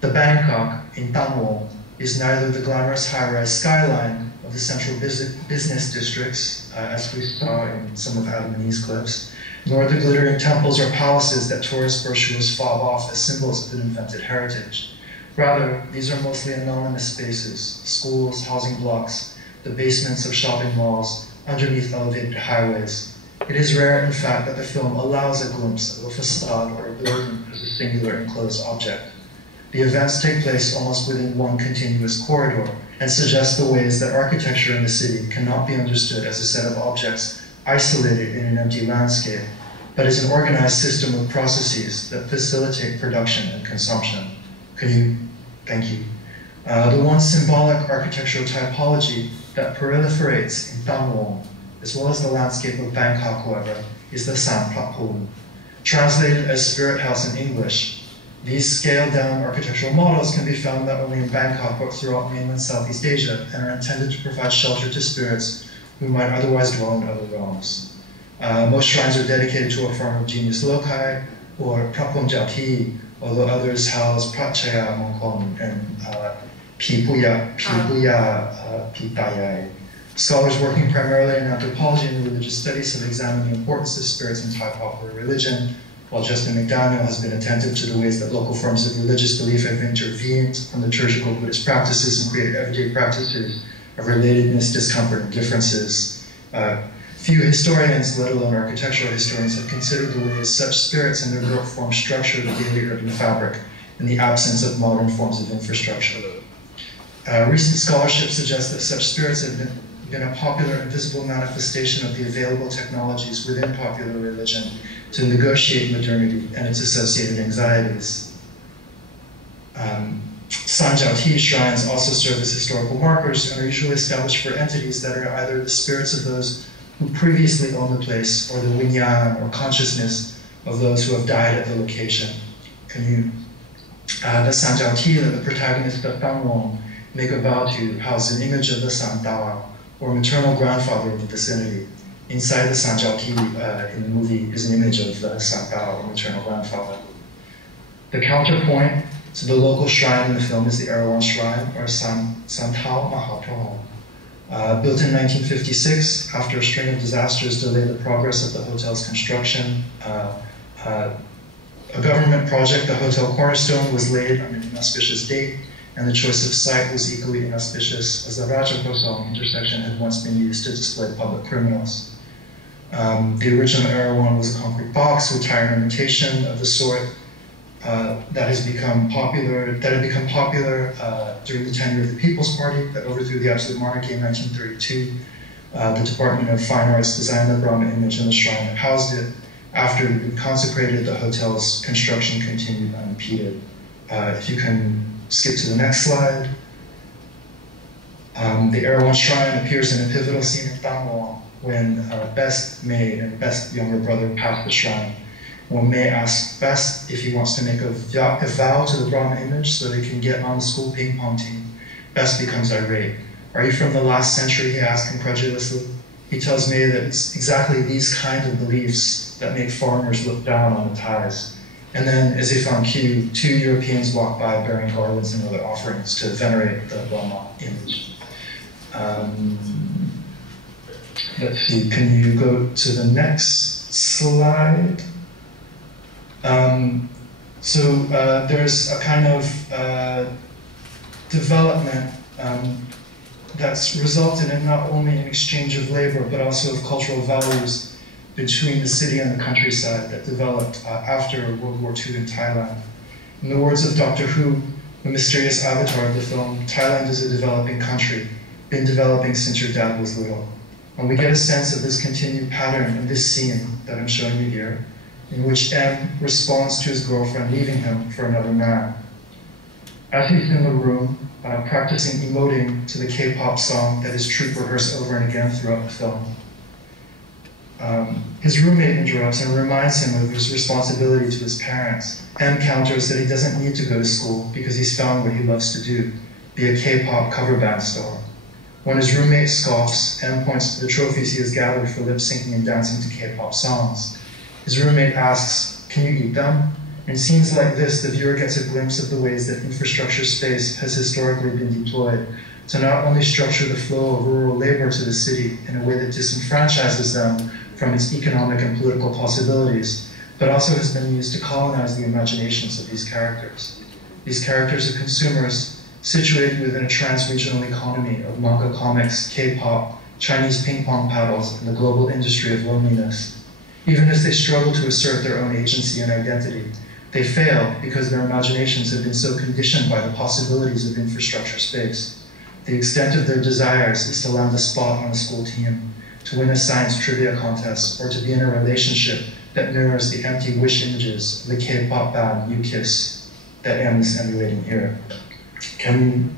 The Bangkok in Tangwong is neither the glamorous high-rise skyline of the central business districts, as we saw in some of Adam and E's clips, nor the glittering temples or palaces that tourist brochures fob off as symbols of an invented heritage. Rather, these are mostly anonymous spaces, schools, housing blocks, the basements of shopping malls, underneath elevated highways. It is rare, in fact, that the film allows a glimpse of a facade or a building as a singular enclosed object. The events take place almost within one continuous corridor and suggest the ways that architecture in the city cannot be understood as a set of objects isolated in an empty landscape, but as an organized system of processes that facilitate production and consumption. Thank you. The one symbolic architectural typology that proliferates in Tangwong, as well as the landscape of Bangkok, however, is the San Prapum. Translated as spirit house in English, these scaled-down architectural models can be found not only in Bangkok but throughout mainland Southeast Asia and are intended to provide shelter to spirits who might otherwise dwell in other realms. Most shrines are dedicated to a form of genius loci or Prapum Jati, although others house Prachaya Mongkon and Pipuya Pitayai. Scholars working primarily in anthropology and religious studies have examined the importance of spirits in Thai popular religion, while Justin McDaniel has been attentive to the ways that local forms of religious belief have intervened from liturgical Buddhist practices and created everyday practices of relatedness, discomfort, and differences. Few historians, let alone architectural historians, have considered the ways such spirits and their group form structure the daily urban fabric in the absence of modern forms of infrastructure. Recent scholarship suggests that such spirits have been a popular and visible manifestation of the available technologies within popular religion to negotiate modernity and its associated anxieties. Sanjiao shrines also serve as historical markers and are usually established for entities that are either the spirits of those who previously owned the place, or the winyan, or consciousness of those who have died at the location. The Sanjiao Ti that the protagonist of Tangwong make a vow to house an image of the Santao, or maternal grandfather of the vicinity. Inside the Sanjiao Ti in the movie is an image of the Santao, or maternal grandfather. The counterpoint to the local shrine in the film is the Erawan Shrine, or Santao Mahaprabhu. Built in 1956, after a string of disasters delayed the progress of the hotel's construction, a government project, the Hotel Cornerstone, was laid on an inauspicious date, and the choice of site was equally inauspicious, as the Rajaprasam intersection had once been used to display public criminals. The original Erawan was a concrete box with tire ornamentation of the sort that had become popular during the tenure of the People's Party that overthrew the absolute monarchy in 1932. The Department of Fine Arts designed the Brahma image and the shrine that housed it. After it had been consecrated, the hotel's construction continued unimpeded. If you can skip to the next slide. The Erewhon Shrine appears in a pivotal scene in Tangwon when Best May and Best younger brother pass the shrine. When May asks Best if he wants to make a vow to the Brahma image so they can get on the school ping pong team, Best becomes irate. "Are you from the last century?" he asks incredulously. He tells May that it's exactly these kinds of beliefs that make foreigners look down on the Thais. And then, as if on cue, 2 Europeans walk by bearing garlands and other offerings to venerate the Brahma image. Let's see, can you go to the next slide? There's a kind of development that's resulted in not only an exchange of labor, but also of cultural values between the city and the countryside that developed after World War II in Thailand. In the words of Doctor Who, the mysterious avatar of the film, Thailand is a developing country, been developing since your dad was little. And we get a sense of this continued pattern in this scene that I'm showing you here, in which M responds to his girlfriend leaving him for another man. As he's in the room, practicing emoting to the K-pop song that his troupe rehearsed over and again throughout the film, his roommate interrupts and reminds him of his responsibility to his parents. M counters that he doesn't need to go to school because he's found what he loves to do, be a K-pop cover band star. When his roommate scoffs, M points to the trophies he has gathered for lip-syncing and dancing to K-pop songs. His roommate asks, "Can you eat them?" In scenes like this, the viewer gets a glimpse of the ways that infrastructure space has historically been deployed to not only structure the flow of rural labor to the city in a way that disenfranchises them from its economic and political possibilities, but also has been used to colonize the imaginations of these characters. These characters are consumers situated within a trans-regional economy of manga comics, K-pop, Chinese ping pong paddles, and the global industry of loneliness. Even as they struggle to assert their own agency and identity, they fail because their imaginations have been so conditioned by the possibilities of infrastructure space. The extent of their desires is to land a spot on a school team, to win a science trivia contest, or to be in a relationship that mirrors the empty wish images of the K-pop band You Kiss that M is emulating here.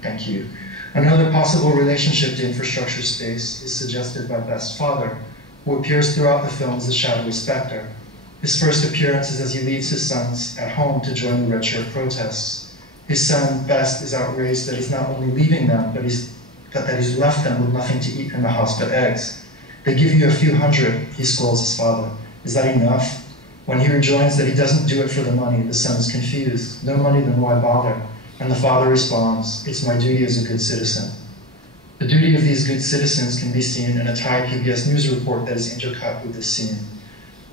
Thank you. Another possible relationship to infrastructure space is suggested by Best's father, who appears throughout the film as a shadowy specter. His first appearance is as he leaves his sons at home to join the red shirt protests. His son, Best, is outraged that he's not only leaving them, but that he's left them with nothing to eat in the house but eggs. "They give you a few hundred," he scolds his father. "Is that enough?" When he rejoins that he doesn't do it for the money, the son is confused. "No money, then why bother?" And the father responds, "It's my duty as a good citizen." The duty of these good citizens can be seen in a Thai PBS news report that is intercut with this scene.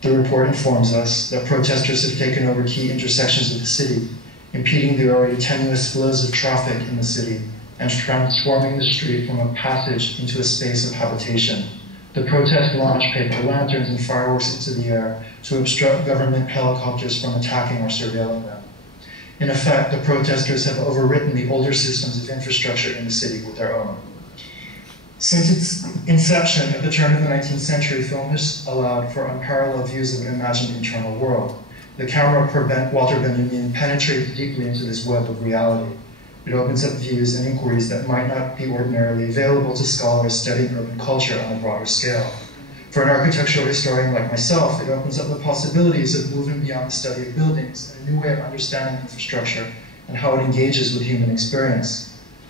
The report informs us that protesters have taken over key intersections of the city, impeding the already tenuous flows of traffic in the city, and transforming the street from a passage into a space of habitation. The protest launch paper lanterns and fireworks into the air to obstruct government helicopters from attacking or surveilling them. In effect, the protesters have overwritten the older systems of infrastructure in the city with their own. Since its inception at the turn of the 19th century, film has allowed for unparalleled views of an imagined internal world. The camera per Walter Benjamin penetrates deeply into this web of reality. It opens up views and inquiries that might not be ordinarily available to scholars studying urban culture on a broader scale. For an architectural historian like myself, it opens up the possibilities of moving beyond the study of buildings and a new way of understanding infrastructure and how it engages with human experience.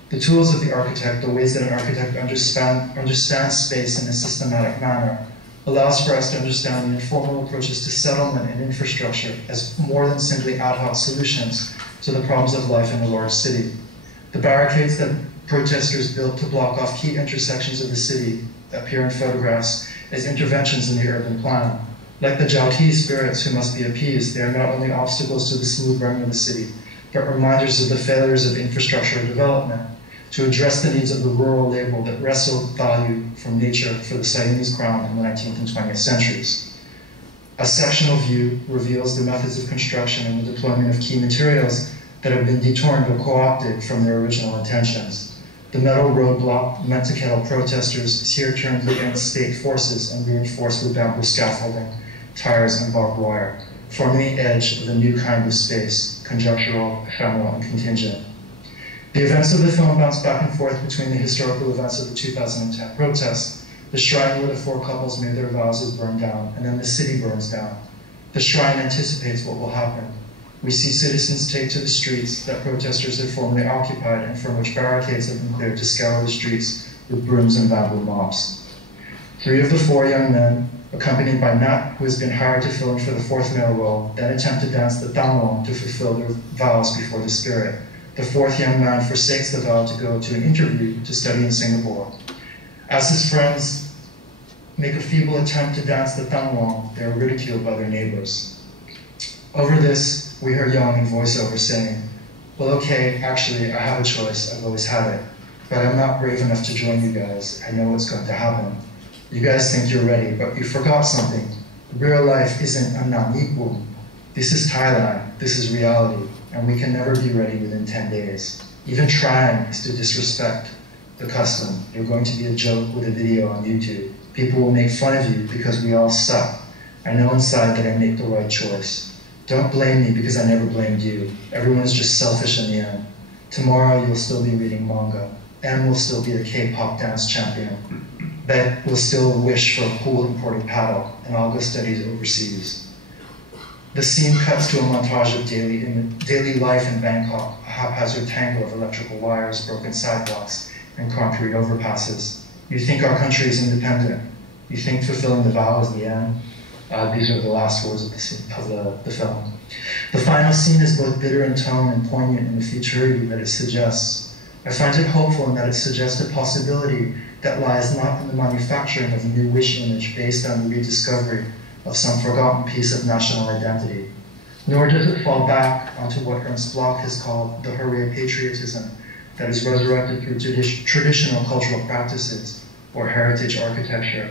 The tools of the architect, the ways that an architect understands space in a systematic manner, allows for us to understand the informal approaches to settlement and infrastructure as more than simply ad hoc solutions to the problems of life in a large city. The barricades that protesters built to block off key intersections of the city appear in photographs as interventions in the urban plan. Like the Jiaoti spirits who must be appeased, they are not only obstacles to the smooth running of the city, but reminders of the failures of infrastructure development to address the needs of the rural labor that wrestled value from nature for the Siamese crown in the 19th and 20th centuries. A sectional view reveals the methods of construction and the deployment of key materials that have been detoured or co-opted from their original intentions. The metal roadblock meant to kettle protesters is here turned against state forces and reinforced with bamboo scaffolding, tires, and barbed wire, forming the edge of a new kind of space, conjectural, ephemeral, and contingent. The events of the film bounce back and forth between the historical events of the 2010 protests, the shrine where the 4 couples made their vows is burned down, and then the city burns down. The shrine anticipates what will happen. We see citizens take to the streets that protesters had formerly occupied and from which barricades have been cleared to scour the streets with brooms and bamboo mops. 3 of the 4 young men, accompanied by Nat, who has been hired to fill in for the 4th male role, then attempt to dance the Tanglong to fulfill their vows before the spirit. The 4th young man forsakes the vow to go to an interview to study in Singapore. As his friends make a feeble attempt to dance the Tanglong, they are ridiculed by their neighbors. Over this, we hear Young in voiceover saying, "Well, okay, actually, I have a choice. I've always had it. But I'm not brave enough to join you guys. I know what's going to happen. You guys think you're ready, but you forgot something. Real life isn't a Nanipu. This is Thailand. This is reality. And we can never be ready within 10 days. Even trying is to disrespect the custom. You're going to be a joke with a video on YouTube. People will make fun of you because we all suck. I know inside that I make the right choice. Don't blame me because I never blamed you. Everyone is just selfish in the end. Tomorrow you'll still be reading manga. M will still be the K-pop dance champion. Bet will still wish for a cool imported paddle, and I'll go study overseas." The scene cuts to a montage of daily life in Bangkok, a haphazard tangle of electrical wires, broken sidewalks, and concrete overpasses. You think our country is independent. You think fulfilling the vow is the end. These are the last words of the film. The final scene is both bitter in tone and poignant in the futurity that it suggests. I find it hopeful in that it suggests a possibility that lies not in the manufacturing of a new wish image based on the rediscovery of some forgotten piece of national identity, nor does it fall back onto what Ernst Bloch has called the hooray patriotism that is resurrected through traditional cultural practices or heritage architecture.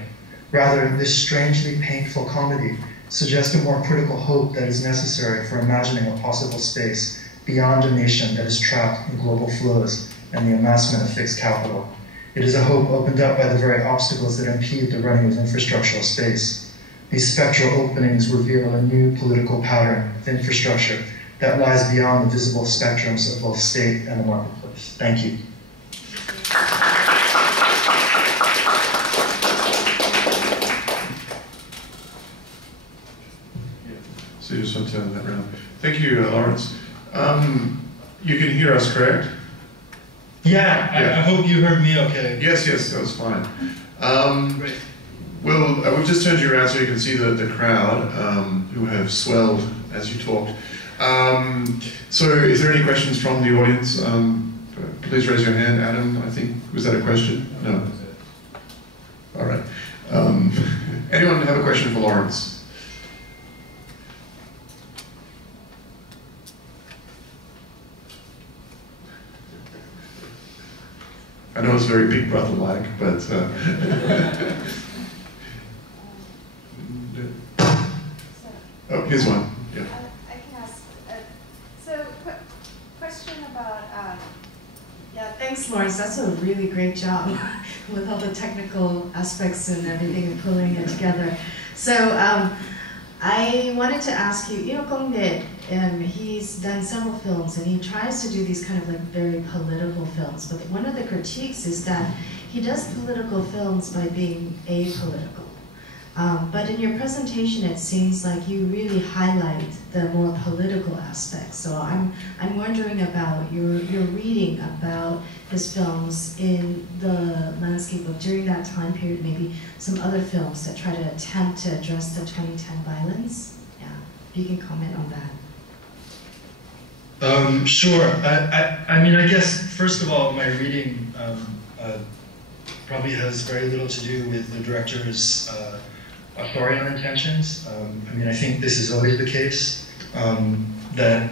Rather, this strangely painful comedy suggests a more critical hope that is necessary for imagining a possible space beyond a nation that is trapped in global flows and the amassment of fixed capital. It is a hope opened up by the very obstacles that impede the running of infrastructural space. These spectral openings reveal a new political pattern of infrastructure that lies beyond the visible spectrums of both state and the marketplace. Thank you. So you just want to turn that round. Thank you, Lawrence. You can hear us, correct? Yeah, I hope you heard me okay. Yes, that was fine. Well, we've just turned you around so you can see the crowd who have swelled as you talked. So is there any questions from the audience? Please raise your hand. Adam, I think, was that a question? No. All right. Anyone have a question for Lawrence? I know it's very Big Brother-like, but... Oh, here's one. Yeah. I can ask. So, question about... yeah, thanks, Lawrence. That's a really great job with all the technical aspects and everything and pulling it together. So, I wanted to ask you, Gong Did, he's done several films and he tries to do these kind of like very political films, but one of the critiques is that he does political films by being apolitical. But in your presentation, it seems like you really highlight the more political aspects. So I'm wondering about your reading about his films in the landscape of during that time period, maybe some other films that try to attempt to address the 2010 violence. Yeah, if you can comment on that. Sure. I mean, I guess, first of all, my reading probably has very little to do with the director's authorial intentions. I mean, I think this is always the case, that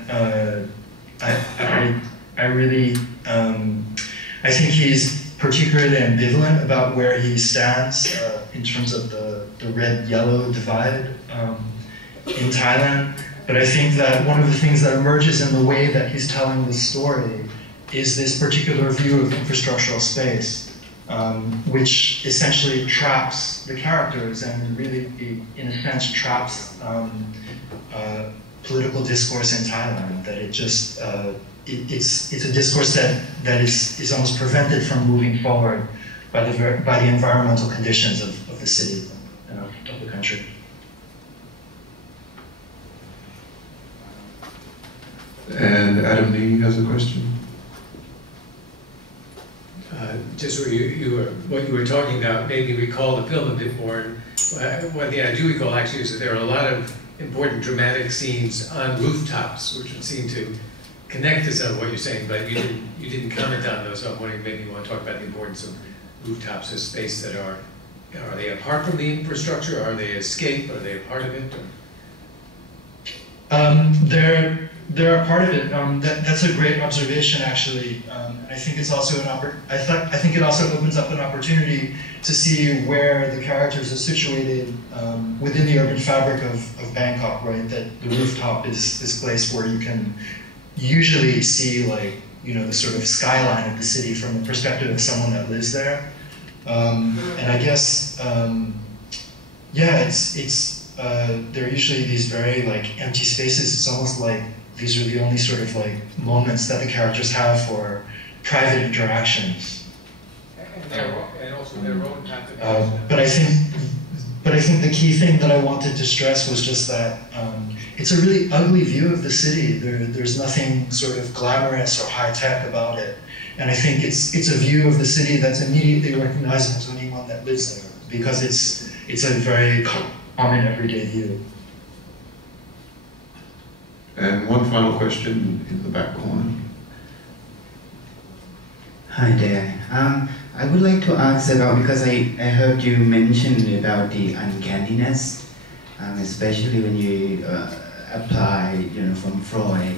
I really, I think he's particularly ambivalent about where he stands in terms of the red-yellow divide in Thailand. But I think that one of the things that emerges in the way that he's telling the story is this particular view of infrastructural space, which essentially traps the characters and really, in a sense, traps political discourse in Thailand. That it just it's a discourse that is almost prevented from moving forward by the environmental conditions of the city and of the country. And Adam Lee has a question. Just what you were talking about made me recall the film a bit more. One thing I do recall actually is that there are a lot of important dramatic scenes on rooftops, which would seem to connect to some of what you're saying, but you didn't comment on those. So I'm wondering maybe you want to talk about the importance of rooftops as space that are they apart from the infrastructure? Are they escape? Are they a part of it? They're a part of it. That's a great observation, actually. I think it's also I think it also opens up an opportunity to see where the characters are situated within the urban fabric of Bangkok, right? That the rooftop is this place where you can usually see, like, the sort of skyline of the city from the perspective of someone that lives there. And I guess, there are usually these very empty spaces. It's almost like these are the only sort of moments that the characters have for private interactions. And also their own kind of but I think the key thing that I wanted to stress was just that it's a really ugly view of the city. There's nothing sort of glamorous or high tech about it. And I think it's a view of the city that's immediately recognizable to anyone that lives there, because it's a very common everyday view. And one final question in the back corner. Hi there. I would like to ask about, because I heard you mention about the uncanniness, especially when you apply, from Freud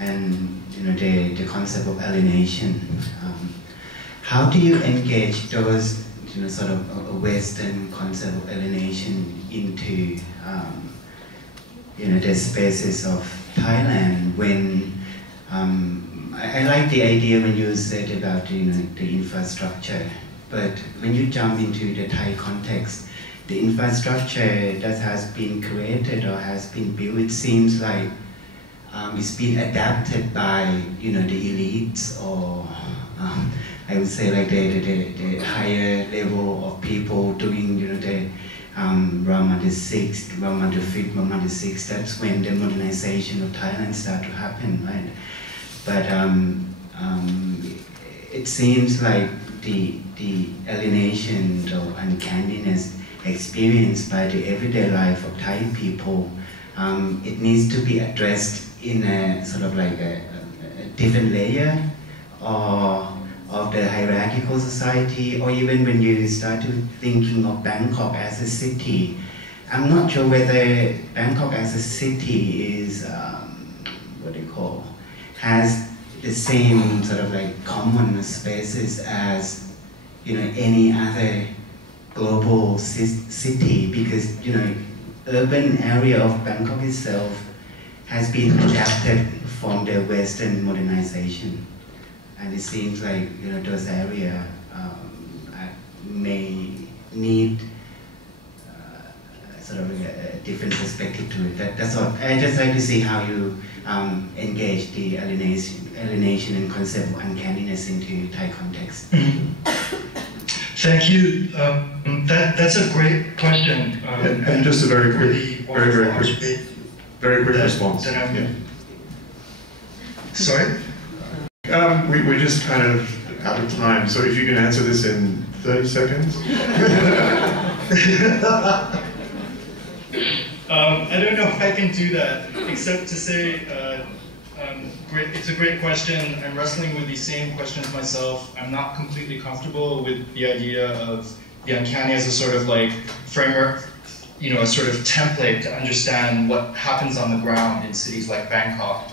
and the concept of alienation. How do you engage those, sort of a Western concept of alienation into, the spaces of Thailand when I like the idea when you said about the infrastructure, but when you jump into the Thai context, the infrastructure that has been created or has been built, it seems like it's been adapted by the elites, or I would say like the higher level of people doing the Rama the 6th, Rama the 5th, Rama the 6th. That's when the modernization of Thailand started to happen, right? But it seems like the alienation or uncanniness experienced by the everyday life of Thai people, it needs to be addressed in a sort of like a different layer of the hierarchical society, or even when you start to thinking of Bangkok as a city. I'm not sure whether Bangkok as a city is, has the same sort of like common spaces as, any other global city, because, urban area of Bangkok itself has been adapted from the Western modernization. And it seems like, those areas may need sort of a different perspective to it. That's all. I just like to see how you engage the alienation and concept of uncanniness into Thai context. Thank you. That's a great question. And just a very quick response. Sorry? We're just kind of out of time, so if you can answer this in 30 seconds. I don't know if I can do that, except to say, it's a great question. I'm wrestling with these same questions myself. I'm not completely comfortable with the idea of the uncanny as a sort of like framework, a sort of template to understand what happens on the ground in cities like Bangkok.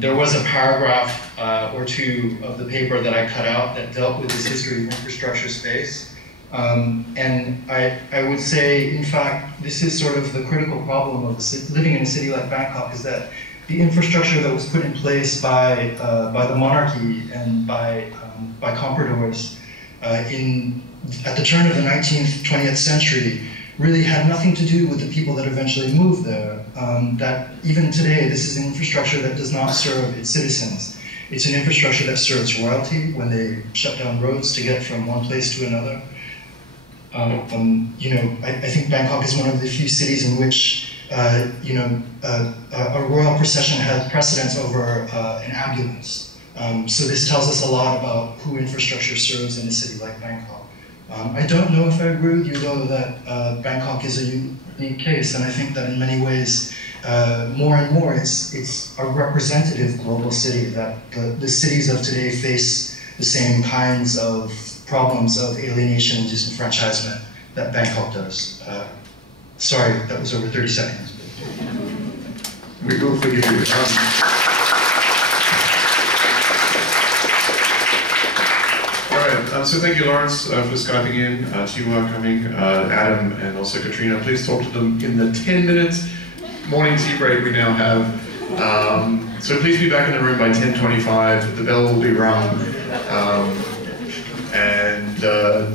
There was a paragraph or two of the paper that I cut out that dealt with this history of infrastructure space. And I would say, in fact, this is sort of the critical problem of living in a city like Bangkok, is that the infrastructure that was put in place by the monarchy and by compradors at the turn of the 19th, 20th century really had nothing to do with the people that eventually moved there. That even today, this is an infrastructure that does not serve its citizens. It's an infrastructure that serves royalty when they shut down roads to get from one place to another. You know, I think Bangkok is one of the few cities in which you know, a royal procession has precedence over an ambulance. So this tells us a lot about who infrastructure serves in a city like Bangkok. I don't know if I agree with you, though, that Bangkok is a unique case, and I think that in many ways, more and more, it's a representative global city, that the cities of today face the same kinds of problems of alienation and disenfranchisement that Bangkok does. Sorry, that was over 30 seconds. We will forgive you. So thank you, Lawrence, for Skyping in, Chua coming, Adam, and also Katrina. Please talk to them in the 10 minutes morning tea break we now have. So please be back in the room by 10:25. The bell will be rung. And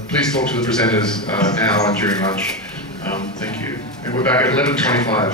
please talk to the presenters now and during lunch. Thank you. And we're back at 11:25.